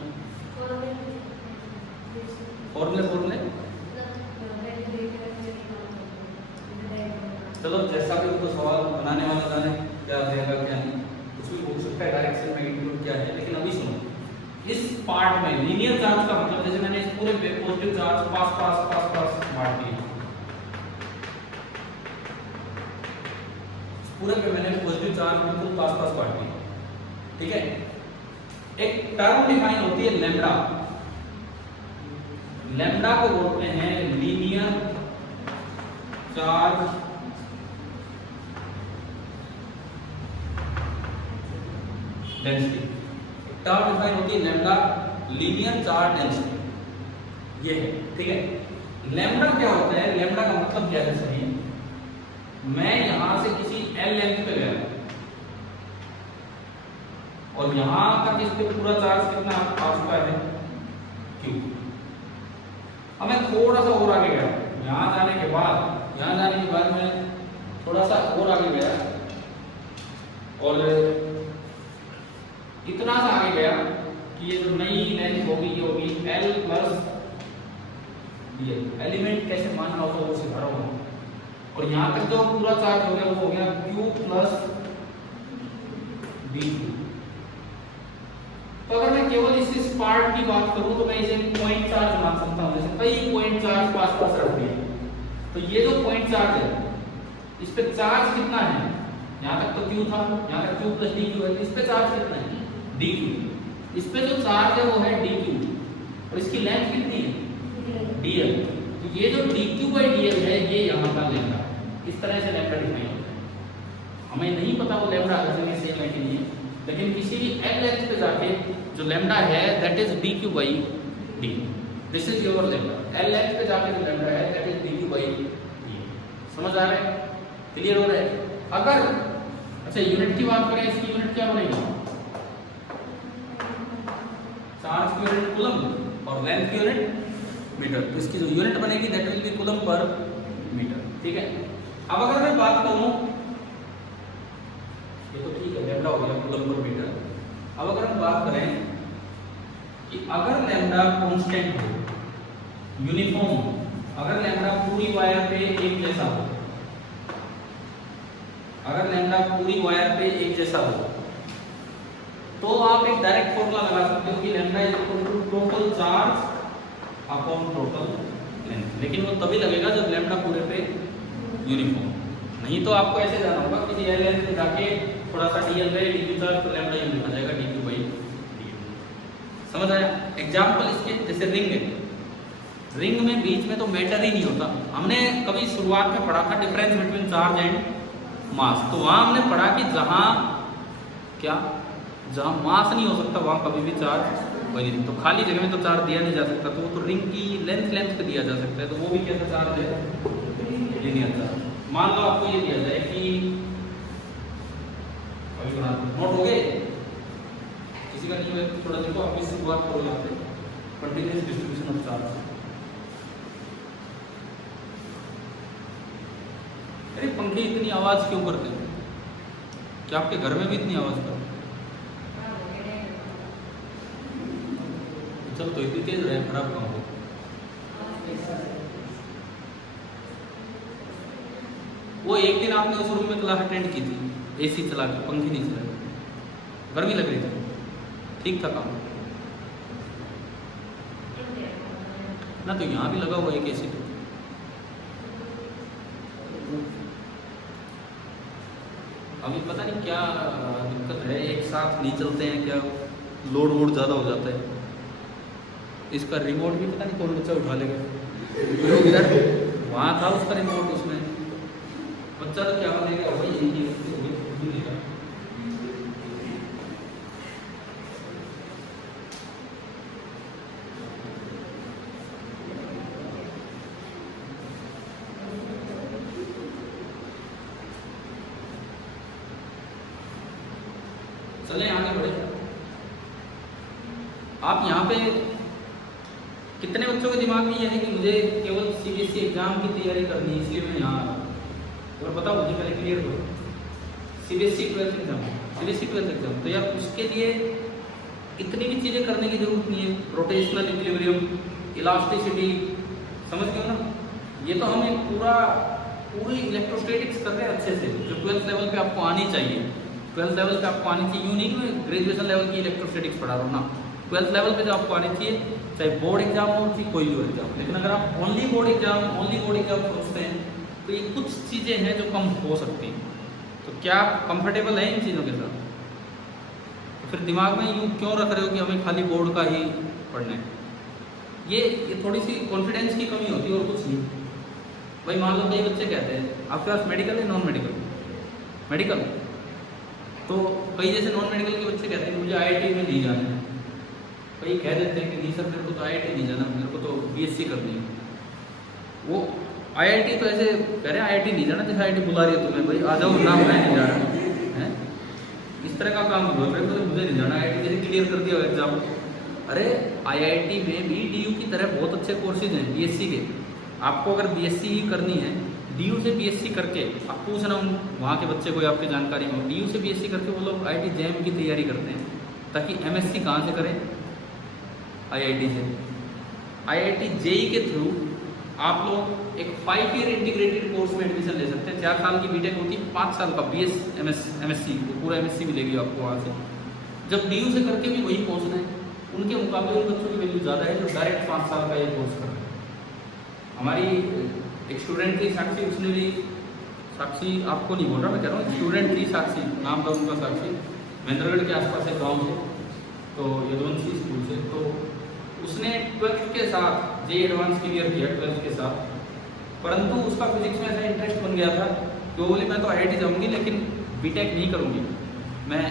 फॉर्मूले चलो जैसा भी उनको सवाल बनाने वाला जाने क्या रहेगा क्या नहीं, कुछ भी पूछ सकता है, डायरेक्शन मैग्नीट्यूड क्या है। लेकिन अभी सुनो, इस पार्ट में लीनियर चार्ज का मतलब जैसे मैंने इस पूरे पे पॉजिटिव चार्ज पास बांट दिए, पूरे पे मैंने पॉजिटिव चार्ज बिल्कुल पास बांट दिए, ठीक है। एक टर्म डिफाइन होती है लैम्डा, लैम्डा को बोलते हैं linear charge density. Term define होती है लैम्डा, लीनियर चार्ज डेंसिटी, ये है, ठीक है। लैम्डा क्या होता है, लैम्डा का मतलब क्या है, सही है, मैं यहां से किसी एल लेंथ पे गया और यहां तक इस पे पूरा चार्ज कितना आ चुका है, क्यू। अब मैं थोड़ा सा और आगे गया, यहां जाने के बाद मैं थोड़ा सा और आगे गया और इतना सा आगे गया कि ये जो नई लेंथ होगी ये होगी L प्लस ये एलिमेंट कैसे मानना होता है वो सिखा रहा हूँ। और यहाँ तक जो पूरा चार्ज हो गया वो हो गया Q प्लस B। तो अगर मैं केवल इस पार्ट की बात करूं तो मैं इसे पॉइंट चार्ज मान सकता हूं, जैसे कई पॉइंट चार्ज पास रख दिए। तो ये जो पॉइंट चार्ज है इस पे चार्ज कितना है, यहाँ तक तो Q था, यहाँ तक Q प्लस dQ है, इस पे चार्ज कितना है dQ। इस पे जो चार्ज है वो है dQ और इसकी लेंथ कितनी है dl। तो ये जो dQ बाई dl है ये यहाँ का लैम्डा, इस तरह से लैम्डा डिफाइन होता है। हमें नहीं पता वो लैम्डा अल्टीमेटली सेम है कि नहीं है, लेकिन किसी भी एल लेंथ पे जाके जो लैम्डा है that is dQ by d, this is your lambda. L length पे जाके जो लैम्डा है that is dQ by d। समझ आ रहा है, क्लियर हो रहा है। अगर अच्छा यूनिट की बात करें, इसकी यूनिट क्या बनेगी, चार्ज की यूनिट कूलम और लेंथ की यूनिट मीटर, तो इसकी जो यूनिट बनेगी that will be coulomb per metre, ठीक है। अब अगर मैं बात करूं, ये तो ठीक है लैम्डा हो गया कूलम पर मीटर। अब अगर हम बात करें कि अगर लैम्डा कांस्टेंट हो, यूनिफॉर्म हो, अगर लैम्डा पूरी वायर पे एक जैसा हो, अगर लैम्डा पूरी वायर पे एक जैसा हो तो आप एक डायरेक्ट फॉर्मूला लगा सकते हो कि lambda is equal to total charge upon total length. लेकिन वो तभी लगेगा जब लैम्डा पूरे पे यूनिफॉर्म, नहीं तो आपको ऐसे जाना होगा किसी एल लेंथ पे जाके थोड़ा सा डीएल रहे dq चार्ज तो लैम्डा यूनिट आ जाएगा dq बाई d। समझ आया। एग्जांपल इसके जैसे रिंग है, रिंग में बीच में तो मैटर ही नहीं होता। हमने कभी शुरुआत में पढ़ा था difference between charge and mass, तो वहां हमने पढ़ा कि जहां मास नहीं हो सकता वहां कभी भी चार्ज वही नहीं, तो खाली जगह में तो चार्ज दिया नहीं जा सकता, तो वो तो रिंग की लेंथ पे दिया जा सकता है, तो वो भी कैसा चार्ज है, लीनियर चार्ज। मान लो आपको ये दिया जाए कि नोट हो गए, किसी का नहीं हुआ थोड़ा देखो, आप इससे बात करो यहाँ पे कंटीन्यूअस डिस्ट्रीब्यूशन ऑफ चार्ज। अरे पंखे इतनी आवाज क्यों करते हैं, क्या आपके घर में भी इतनी आवाज करते हैं? चल तो इतनी तेज रहे, खराब काम हो। वो एक दिन आपने उस रूम में क्लास अटेंड की थी, एसी चला के, पंखी नहीं चला, गर्मी लग रही थी, ठीक था काम ना, तो यहाँ भी लगा हुआ एक एसी। तो अभी पता नहीं क्या दिक्कत है, एक साथ नहीं चलते हैं क्या, लोड वोड ज़्यादा हो जाता है। इसका रिमोट भी पता नहीं कौन बच्चा उठा लेगा। इधर वहाँ था उसका रिमोट, उसमें बच्चा तो क्या बनेगा वही हिंदी उर्दू लेगा। चलें आगे बढ़े। आप यहाँ पे कितने बच्चों के दिमाग में ये है कि मुझे केवल सीबीएसई एग्जाम की तैयारी करनी है इसलिए मैं यहाँ आ रहा हूँ, और बताओ मुझे पहले क्लियर करो। CBSE 12th exam, CBSE 12th exam, तो यार उसके लिए इतनी भी चीज़ें करने की जरूरत नहीं है। रोटेशनल इक्विलिब्रियम, इलास्टिसिटी, समझ गए ना? ये तो हम एक पूरी इलेक्ट्रोस्टैटिक्स कर रहे हैं अच्छे से, जो 12th लेवल पे आपको आनी चाहिए। 12th लेवल पे आपको आनी चाहिए, यूँ नहीं कि मैं ग्रेजुएशन लेवल की इलेक्ट्रोस्टैटिक्स पढ़ा रहा हूँ ना, 12th लेवल पे जो आपको आनी चाहिए, चाहे बोर्ड एग्जाम हो चाहे कोई भी एग्जाम। लेकिन अगर आप ओनली बोर्ड एग्जाम सोचते हैं तो ये कुछ चीज़ें हैं जो कम हो सकती हैं। तो क्या आप कंफर्टेबल हैं इन चीज़ों के साथ? तो फिर दिमाग में यूँ क्यों रख रहे हो कि हमें खाली बोर्ड का ही पढ़ना है? ये थोड़ी सी कॉन्फिडेंस की कमी होती है और कुछ नहीं। भाई मान लो कई बच्चे कहते हैं आपके पास मेडिकल है, नॉन मेडिकल? मेडिकल। तो कई जैसे नॉन मेडिकल के बच्चे कहते हैं मुझे आईआईटी में नहीं जाना है। कई कह देते हैं कि नहीं सर मेरे को तो आईआईटी नहीं जाना, मेरे को तो बीएससी करनी है। वो आईआईटी तो ऐसे कह रहे हैं आईआईटी नहीं जाना जैसे आईआईटी बुला रही है तुम्हें, भाई आ जाओ ना, मैं नहीं जा रहा है। इस तरह का काम हुआ, मेरे को तो मुझे नहीं जाना आईआईटी, जैसे क्लियर कर दिया एग्जाम। अरे आईआईटी में भी डीयू की तरह बहुत अच्छे कोर्सेज हैं बीएससी के। आपको अगर बीएससी ही करनी है, डीयू से बीएससी करके, आप पूछना वहाँ के बच्चे कोई आपकी जानकारी में, डीयू से बीएससी करके वो लोग आईआईटी जेईई की तैयारी करते हैं, ताकि एमएससी कहाँ से करें? आईआईटी से। आईआईटी जेईई के थ्रू आप लोग एक 5 ईयर इंटीग्रेटेड कोर्स में एडमिशन ले सकते हैं। 4 साल की बीटेक होती है, 5 साल का बीएस एमएससी, पूरा एमएससी मिलेगी आपको वहाँ से। जब डीयू से करके भी वही पहुँचना है, उनके मुकाबले उन बच्चों की वैल्यू ज़्यादा है जो डायरेक्ट 5 साल का ये कोर्स कर रहे हैं। हमारी एक स्टूडेंट थी साक्षी, उसने भी, साक्षी आपको नहीं बोल रहा मैं कह रहा हूँ, स्टूडेंट थी साक्षी, नाम था उनका साक्षी, महेंद्रगढ़ के आसपास एक गाँव से, तो यदुवंशी स्कूल से। तो उसने 12th के साथ जे एडवांस क्लियर किया 12th के साथ, परंतु उसका फिजिक्स में ऐसा इंटरेस्ट बन गया था कि वो बोली मैं तो आईआईटी जाऊँगी लेकिन बीटेक नहीं करूँगी, मैं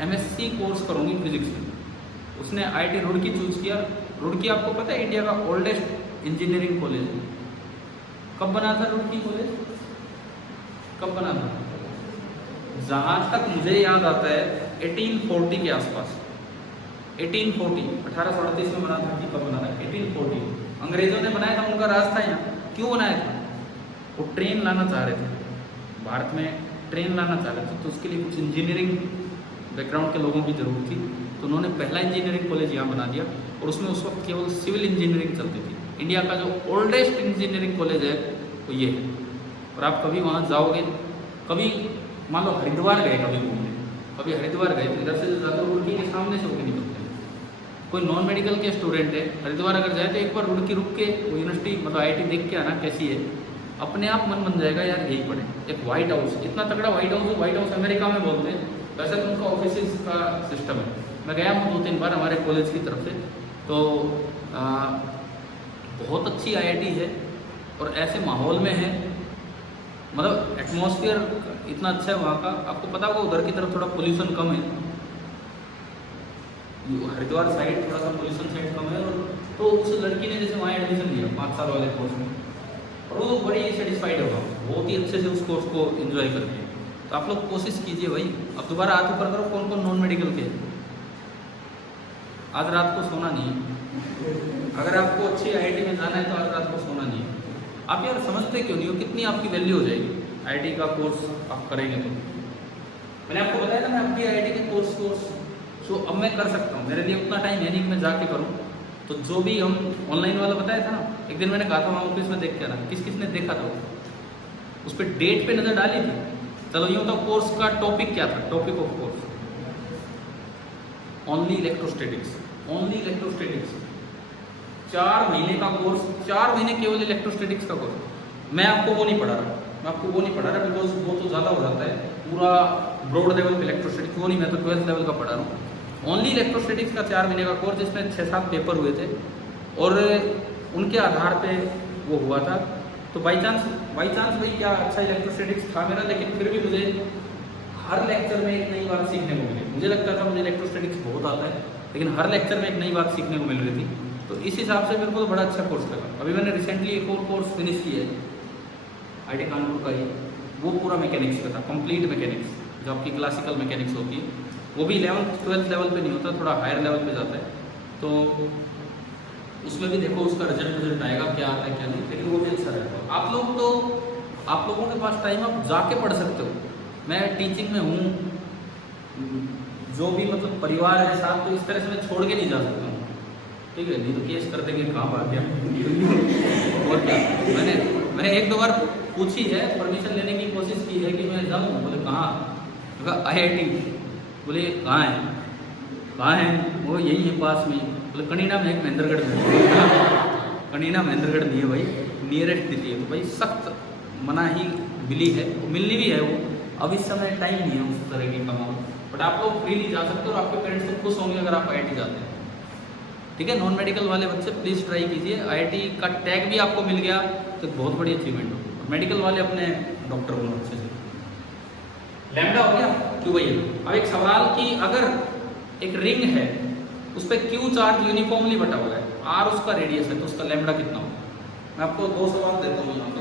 एमएससी कोर्स करूँगी फिजिक्स में। उसने आईआईटी रुड़की चूज़ किया। रुड़की आपको पता है इंडिया का ओल्डेस्ट इंजीनियरिंग कॉलेज है। कब बना था रुड़की कॉलेज? कब बना था? जहाँ तक मुझे याद आता है 1840 के आसपास, 1840, 1838 में बना था कि कब बना था? 1840। अंग्रेजों ने बनाया था, उनका राज था यहाँ। क्यों बनाया था? वो ट्रेन लाना चाह रहे थे, भारत में ट्रेन लाना चाह रहे थे, तो उसके लिए कुछ इंजीनियरिंग बैकग्राउंड के लोगों की ज़रूरत थी। तो उन्होंने पहला इंजीनियरिंग कॉलेज यहाँ बना दिया, और उसमें उस वक्त केवल सिविल इंजीनियरिंग चलती थी। इंडिया का जो ओल्डेस्ट इंजीनियरिंग कॉलेज है वो ये है। और आप कभी वहाँ जाओगे, कभी मान लो हरिद्वार गए, कभी घूमने, कभी हरिद्वार गए, इधर से ज़्यादा रुड़की के सामने से होकर निकलते हैं। कोई नॉन मेडिकल के स्टूडेंट है, हरिद्वार अगर जाए तो एक बार रुड़की रुक के वो यूनिवर्सिटी मतलब आईआईटी देख के आना कैसी है, अपने आप मन बन जाएगा यार यही पढ़े। एक व्हाइट हाउस, इतना तगड़ा व्हाइट हाउस अमेरिका में बोलते हैं, वैसे तो उनका ऑफिस का सिस्टम है। मैं गया हूँ 2-3 बार हमारे कॉलेज की तरफ से, तो बहुत अच्छी आईआईटी है और ऐसे माहौल में है, मतलब एटमॉस्फेयर इतना अच्छा है वहाँ का। आपको पता होगा उधर की तरफ थोड़ा पोल्यूशन कम है, हरिद्वार साइड थोड़ा सा पोल्यूशन साइड कम है। और तो उस लड़की ने जैसे वहाँ एडमिशन लिया 5 साल वाले कोर्स में, और वो बड़ी सेटिस्फाइड होगा, बहुत ही अच्छे से उस कोर्स को एंजॉय करते हैं। तो आप लोग कोशिश कीजिए भाई, अब दोबारा हाथ ऊपर करो, कौन कौन नॉन मेडिकल के। आज रात को सोना नहीं है, अगर आपको अच्छी आईआईटी में जाना है तो आज रात को सोना नहीं है। आप यार समझते क्यों नहीं हो कितनी आपकी वैल्यू हो जाएगी आईआईटी का कोर्स आप करेंगे तो। मैंने आपको बताया था मैं अपनी आईआईटी के कोर्स जो अब मैं कर सकता हूँ, मेरे लिए उतना टाइम है नहीं कि मैं जाके करूँ। तो जो भी हम ऑनलाइन वाला बताया था ना, एक दिन मैंने कहा था वहाँ ऑफिस में देख के आना, किस किस ने देखा था उस पर डेट पे नज़र डाली थी। चलो यूँ तो कोर्स का टॉपिक क्या था, topic of course only electrostatics, only electrostatics. 4 महीने का कोर्स, 4 महीने केवल इलेक्ट्रोस्टैटिक्स का कोर्स। मैं आपको वो नहीं पढ़ा रहा, बिकॉज वो तो ज़्यादा हो जाता है, पूरा ब्रॉड लेवल पे इलेक्ट्रोस्टैटिक्स वो नहीं, मैं तो 12th लेवल का पढ़ा रहा हूँ। ओनली इलेक्ट्रोस्टैटिक्स का 4 महीने का कोर्स, जिसमें 6-7 पेपर हुए थे, और उनके आधार पे वो हुआ था। तो बाई चांस भाई क्या अच्छा इलेक्ट्रोस्टैटिक्स था मेरा, लेकिन फिर भी मुझे हर लेक्चर में एक नई बात सीखने को मिली। मुझे लगता था मुझे इलेक्ट्रोस्टैटिक्स बहुत आता है, लेकिन हर लेक्चर में एक नई बात सीखने को मिल रही थी। तो इस हिसाब से मेरे को तो बड़ा अच्छा कोर्स लगा। अभी मैंने रिसेंटली एक और कोर्स फिनिश किया है IIT कानपुर का ही, वो पूरा मैकेनिक्स का था, कंप्लीट मैकेनिक्स, जो आपकी क्लासिकल मैकेनिक्स होती है। वो भी 11th 12th लेवल पे नहीं होता, थोड़ा हायर लेवल पे जाता है। तो उसमें भी देखो उसका रिजल्ट आएगा, क्या आता है क्या नहीं, लेकिन वो भी अच्छा रहता है। आप लोगों के पास टाइम, आप जाके पढ़ सकते हो। मैं टीचिंग में हूँ, जो भी मतलब परिवार है साथ, तो इस तरह से मैं छोड़ के नहीं जा सकता हूँ, ठीक है, नहीं तो केस कर देंगे, कहाँ बात गया। और क्या, मैंने एक दो बार पूछी है, परमिशन लेने की कोशिश की है कि मैं जाऊँ, बोले कहाँ, IIT, बोले कहाँ है, वो यही है पास में, बोले कनीना में, एक महेंद्रगढ़ में। कनीना महेंद्रगढ़ नहीं है भाई, नियरेस्ट दिल्ली है। तो भाई सख्त मना ही मिली है, मिलनी भी है वो। अब इस समय टाइम नहीं है उस तरह की कमाओ, बट आप लोग फ्रीली जा सकते हो और आपके पेरेंट्स तो खुश होंगे अगर आप IIT जाते हैं, ठीक है। नॉन मेडिकल वाले बच्चे प्लीज़ ट्राई कीजिए। IIT का टैग भी आपको मिल गया तो बहुत बड़ी अचीवमेंट हो। मेडिकल वाले अपने डॉक्टर बनो अच्छे से। लैम्डा हो गया, क्यों भैया। अब एक सवाल कि अगर एक रिंग है, उस पर क्यू चार्ज यूनिफॉर्मली बटा हुआ है, आर उसका रेडियस है, तो उसका लैम्डा कितना होगा। मैं आपको दो सवाल देता हूँ यहाँ पे।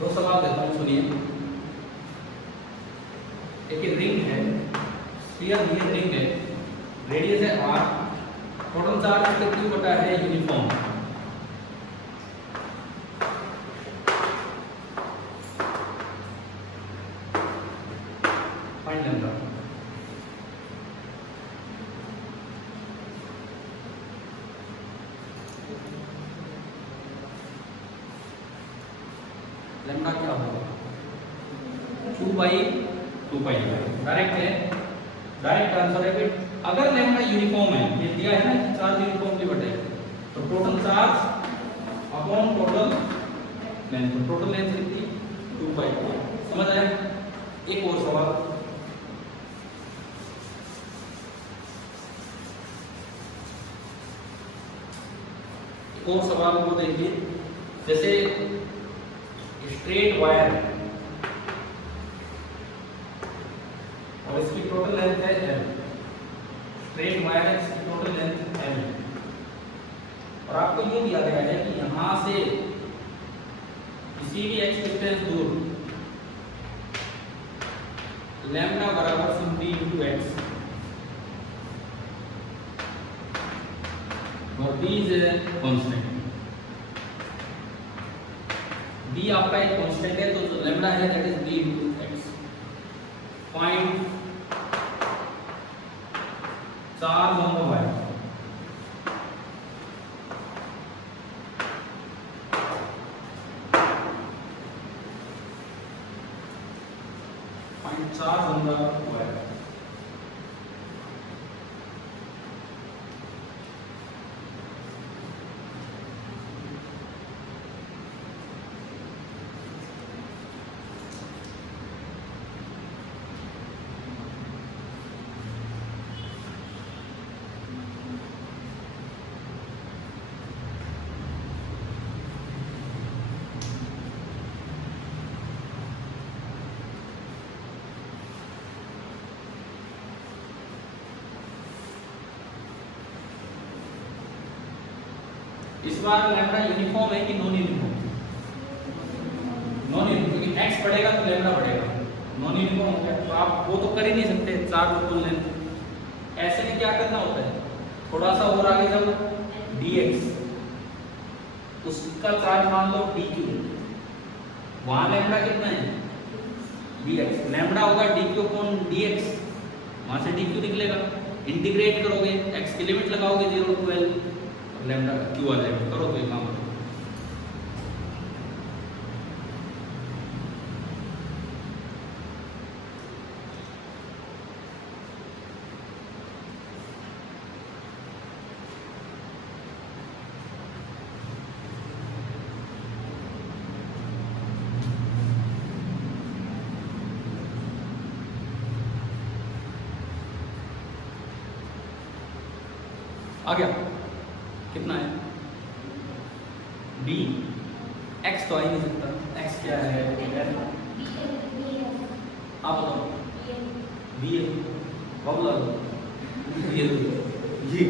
दो सवाल देता हूँ, सुनिए। एक रिंग है, स्फीयर रिंग है, रेडियस है आर, टोटल चार्ज पे क्यू बटा है यूनिफॉर्म। Find lambda. लैम्डा क्या होगा, 2/2 पाई। डायरेक्ट है, डायरेक्ट आंसर है। फिर अगर लैम्डा यूनिफॉर्म है, ये दिया है ना, चार्ज यूनिफॉर्मली बटे, तो total charge upon total length, तो टोटल लेंथ कितनी, 2 पाई। समझ आया। एक और सवाल, एक और सवाल को देखिए। जैसे स्ट्रेट वायर और इसकी टोटल लेंथ है l, स्ट्रेट वायर है, इसकी टोटल लेंथ l, और आपको ये दिया गया है कि यहां से किसी भी x डिस्टेंस दूर लैम्डा बराबर सिंपली इनटू x, और b is a constant. b आपका एक कांस्टेंट है, तो जो लैम्डा है that is b into x। Find charge on the wire. Find charge on the wire. इस बार लैम्डा यूनिफॉर्म है कि नॉन यूनिफॉर्म, नॉन यूनिफॉर्म, क्योंकि x बढ़ेगा तो लैम्डा बढ़ेगा। नॉन यूनिफॉर्म हो गया तो आप वो तो कर ही नहीं सकते, चार टोटल लेंथ। ऐसे में क्या करना होता है, थोड़ा सा और आगे जाओ, dx, उसका चार्ज मान लो dq, वहां लैम्डा कितना है dx, लैम्डा होगा dq अपॉन dx, वहां से dq निकलेगा। इंटीग्रेट करोगे, x की लिमिट लगाओगे 0 to l, लैम्डा क्यू आ जाएगा। करो तो ये काम करो। आ गया कितना है b, x तो आ ही नहीं सकता, x क्या है आप बताओ बी एल बबला बी एल ये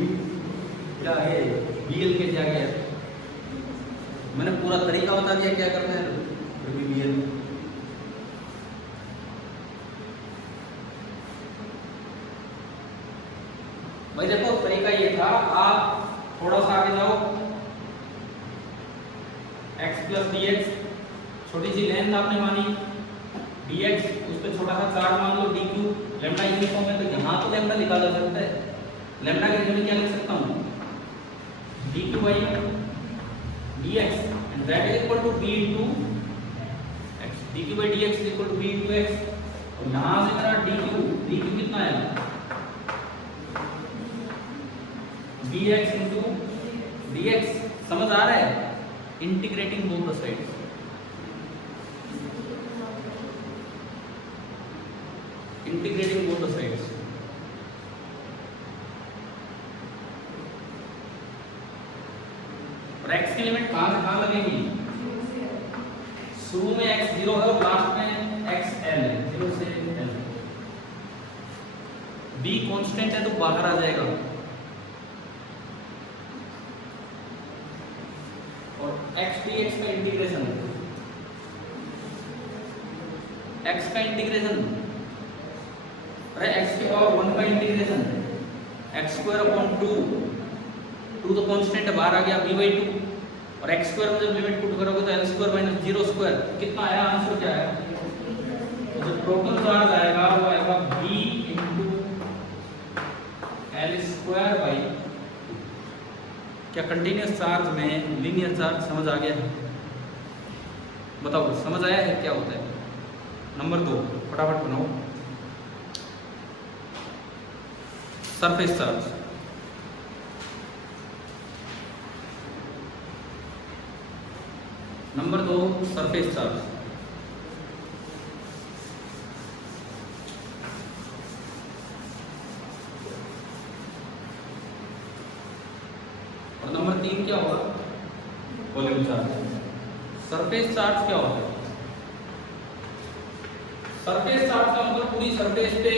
क्या है बी एल के क्या गया मैंने पूरा तरीका बता दिया क्या करना है बी एल भाई देखो तरीका ये था आप थोड़ा सा आगे जाओ x प्लस डी एक्स छोटी सी लेंथ आपने मानी dx उस पर छोटा सा चार्ट मान लो dq लैम्डा यूनिफॉर्म है तो यहाँ तो लैम्डा लिखा जा सकता है लैम्डा के जगह क्या लिख सकता हूँ dq by dx and that is equal to b into x dq by dx is equal to b into x और यहाँ से मेरा dq कितना है bx into dx समझ आ रहा है integrating both the sides integrating both the sides और x की लिमिट कहां से कहां लगेगी शुरू में x 0 है और लास्ट में x l है 0 से l b कांस्टेंट है तो बाहर आ जाएगा और x dx का इंटीग्रेशन x का इंटीग्रेशन अरे x की पावर 1 का इंटीग्रेशन x स्क्वायर अपॉन 2 तो कांस्टेंट है बाहर आ गया b by 2 और x स्क्वायर में जब लिमिट पुट करोगे तो l स्क्वायर माइनस 0 स्क्वायर कितना आया आंसर क्या आया तो जो टोटल चार्ज आएगा वो आएगा b into l square by क्या कंटीन्यूअस चार्ज में लीनियर चार्ज समझ आ गया है बताओ समझ आया है क्या होता है नंबर 2 फटाफट बनाओ surface charge number 2 surface charge और नंबर 3 क्या होगा वॉल्यूम चार्ज सरफेस चार्ज क्या होता है सरफेस चार्ज का मतलब पूरी सरफेस पे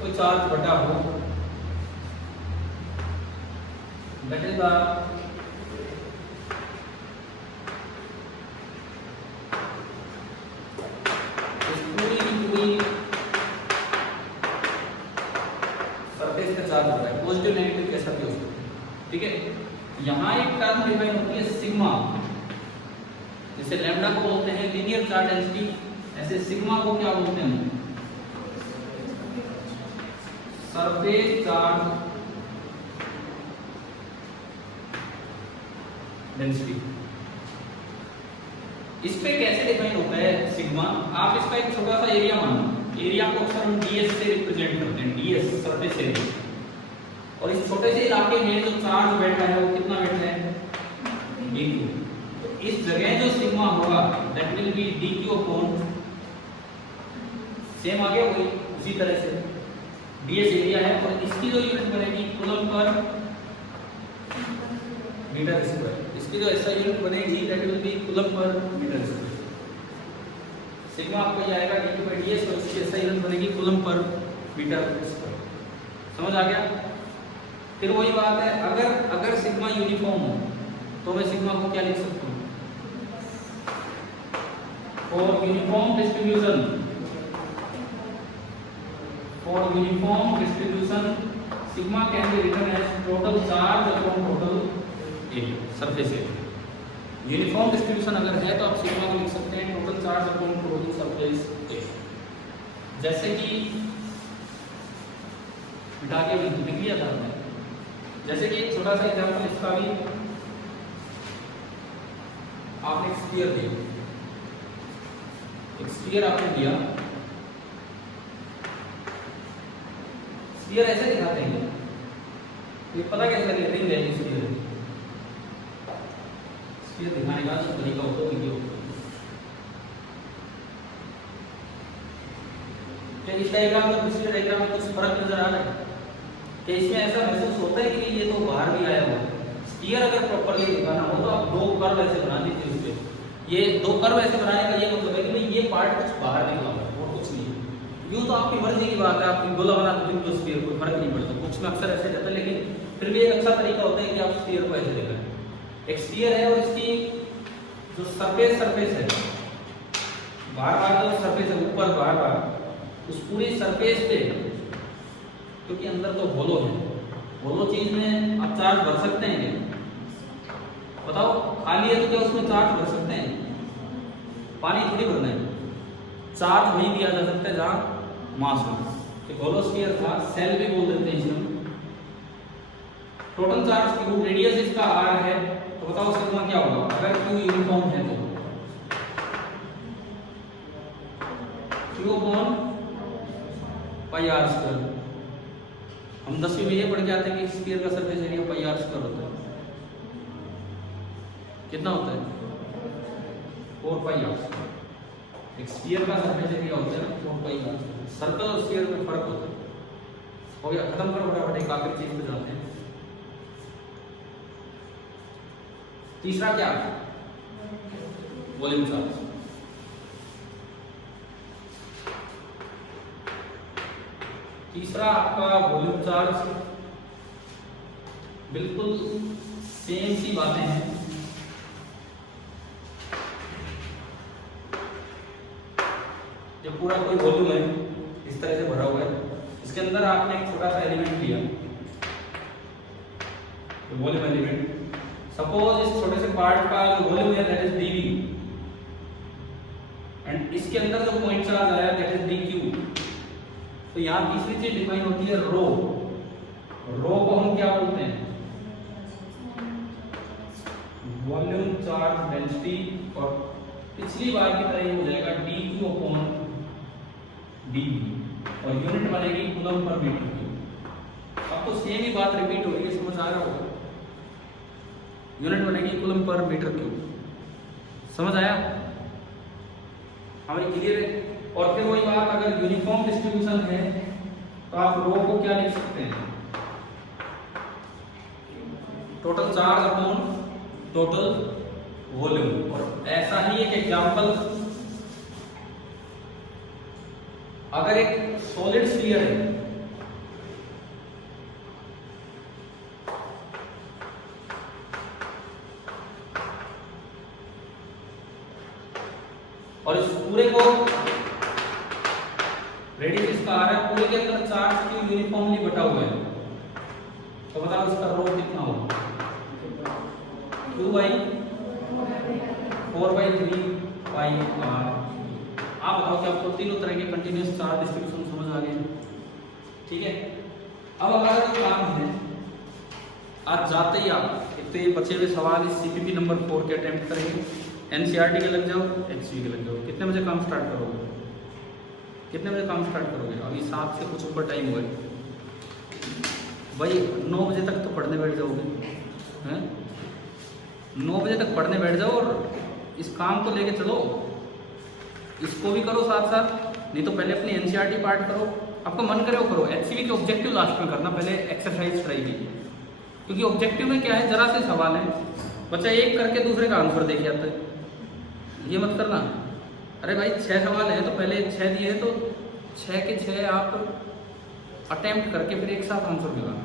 कोई चार्ज बटा हो that is the पूरी सरफेस का चार्ज होता है पॉजिटिव नेगेटिव कैसा भी हो सकता है ठीक है यहाँ एक टर्म डिफाइन होती है सिग्मा जिसे लैम्डा को बोलते हैं लीनियर चार्ज डेंसिटी ऐसे सिग्मा को क्या बोलते हैं सरफेस चार्ज डेंसिटी इस पे कैसे डिफाइन होता है सिग्मा आप इसका एक छोटा सा एरिया मानो एरिया को अक्सर हम ds से रिप्रेजेंट करते हैं ds सरफेस एरिया और इस छोटे से इलाके में जो चार्ज बैठा है वो कितना बैठा है dq तो इस जगह जो सिग्मा होगा that will be dq upon same आ गया वही उसी तरह से ds एरिया है और इसकी जो यूनिट बनेगी कूलम पर मीटर स्क्वायर इसकी जो ऐसा यूनिट बनेगी that will be coulomb per metre square sigma आपको ये आएगा dq by ds और इसकी ऐसा यूनिट बनेगी कूलम पर मीटर स्क्वायर समझ आ गया फिर वही बात है अगर सिग्मा यूनिफॉर्म हो तो मैं सिग्मा को क्या लिख सकता हूँ for uniform distribution sigma can be written as total charge upon total surface area uniform distribution अगर है तो आप सिग्मा को लिख सकते हैं total charge upon total surface area जैसे कि बिठा के लिख लिया था हमने जैसे कि एक छोटा सा एग्जांपल इसका भी आपने एक स्फीयर दिया एक स्फीयर आपने दिया स्फीयर ऐसे दिखाते हैं ये पता कैसे लगे रिंग है स्फीयर स्फीयर दिखाने का तरीका होता है वीडियो क्या इस डायग्राम में दूसरे डायग्राम में कुछ फर्क नजर आ रहा है कि इसमें ऐसा महसूस होता है कि ये तो बाहर भी आया हुआ है। स्फीयर अगर प्रॉपरली दिखाना हो तो आप दो कर्व ऐसे बना दीजिए उस पे। ये दो कर्व ऐसे बनाने का ये मतलब है कि भाई ये पार्ट कुछ बाहर निकला हुआ है और कुछ नहीं है। यूँ तो आपकी मर्जी की बात है, आपकी गोला बना दो स्फीयर, कोई फर्क नहीं पड़ता। बुक्स में अक्सर ऐसे रहता है, लेकिन फिर भी एक अच्छा तरीका होता है कि आप स्फीयर को ऐसे दिखाएं। एक स्फीयर है और इसकी जो सरफेस है, बार जो सरफेस है ऊपर बार उस पूरी सरफेस पे, क्योंकि अंदर तो होलो है, होलो चीज में आप चार्ज भर सकते हैं क्या? बताओ, खाली है तो क्या उसमें चार्ज भर सकते हैं? पानी थोड़ी भरना है। चार्ज वहीं दिया जा सकता है जहां मास हो। एक होलो स्फीयर था, सेल भी बोल देते हैं इसमें। टोटल चार्ज क्यू, रेडियस इसका आर है, तो बताओ सिग्मा क्या होगा अगर क्यू यूनिफॉर्म है तो? Q upon pi R square. हम 10वीं में ये पढ़ के आते हैं कि स्फीयर का surface area pi R square होता है। कितना होता है? 4 पाई आर स्क्वायर। एक स्फीयर का सरफेस एरिया होता है 4 पाई आर। सर्कल और स्फीयर में फर्क होता है। हो गया, खत्म करो फटाफट, एक आखिरी चीज पे जाते हैं। तीसरा क्या? Volume charge. तीसरा आपका वॉल्यूम चार्ज, बिल्कुल सेम सी बातें हैं। ये पूरा कोई वॉल्यूम है, इस तरह से भरा हुआ है, इसके अंदर आपने एक छोटा सा एलिमेंट लिया, वॉल्यूम एलिमेंट। सपोज इस छोटे से पार्ट का जो वॉल्यूम है दैट इज dv, एंड इसके अंदर जो पॉइंट चार्ज आया दैट इज dq। तो यहाँ तीसरी चीज डिफाइन होती है रो। रो को हम क्या बोलते हैं? Volume charge density. और पिछली बार की तरह हो जाएगा dq अपॉन dv और यूनिट बनेगी कूलम पर मीटर क्यूब। अब तो सेम ही बात रिपीट हो रही है, समझ आ रहा होगा। यूनिट बनेगी कूलम पर मीटर क्यूब। समझ आया? हमें क्लियर है? और फिर वही बात, अगर यूनिफॉर्म डिस्ट्रीब्यूशन है तो आप रो को क्या लिख सकते हैं? Total charge upon total volume. और ऐसा ही एक एग्जांपल, अगर एक सॉलिड स्फीयर है, और इस पूरे को रेडियस इसका आ रहा है, पूरे के अंदर चार्ज क्यों यूनिफॉर्मली बटा हुआ है, तो बताओ इसका रो कितना होगा? q by 4/3 pi R. आप बताओ कि आपको तीनों तरह के कंटिन्यूअस चार्ज डिस्ट्रीब्यूशन समझ आ गए? ठीक है। अब हमारा जो काम है, आज जाते ही आप इतने बचे हुए सवाल इस सीपीपी नंबर 4 के अटेम्प्ट करेंगे। एनसीईआरटी के लग जाओ, एचवी के लग जाओ। कितने बजे काम स्टार्ट करोगे? कितने बजे काम स्टार्ट करोगे? अभी 7 से कुछ ऊपर टाइम हुआ है भाई। 9 बजे तक तो पढ़ने बैठ जाओगे हैं? 9 बजे तक पढ़ने बैठ जाओ और इस काम को लेके चलो। इसको भी करो साथ साथ, नहीं तो पहले अपनी एनसीईआरटी पार्ट करो। आपको मन करे वो करो। एचसीवी के ऑब्जेक्टिव लास्ट में करना, पहले एक्सरसाइज ट्राई कीजिए, क्योंकि ऑब्जेक्टिव में क्या है, जरा से सवाल है, बच्चा एक करके दूसरे का आंसर देख आता है। ये मत करना। अरे भाई 6 सवाल है तो पहले 6 दिए हैं तो 6 के 6 आप अटेम्प्ट करके फिर एक साथ आंसर लगाना।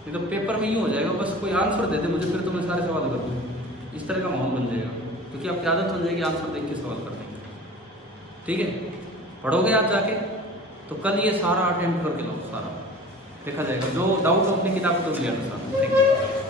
नहीं तो पेपर में यूँ हो जाएगा, बस कोई आंसर दे दे मुझे, फिर तो मैं सारे सवाल कर दूँ। इस तरह का माहौल बन जाएगा, क्योंकि आपकी आदत हो जाएगी आंसर देख के सवाल करने की। ठीक है, पढ़ोगे आज जाके तो कल ये सारा अटेम्प्ट करके लो, सारा देखा जाएगा। जो डाउट हो अपनी किताब को ले आना सारा। Thank you.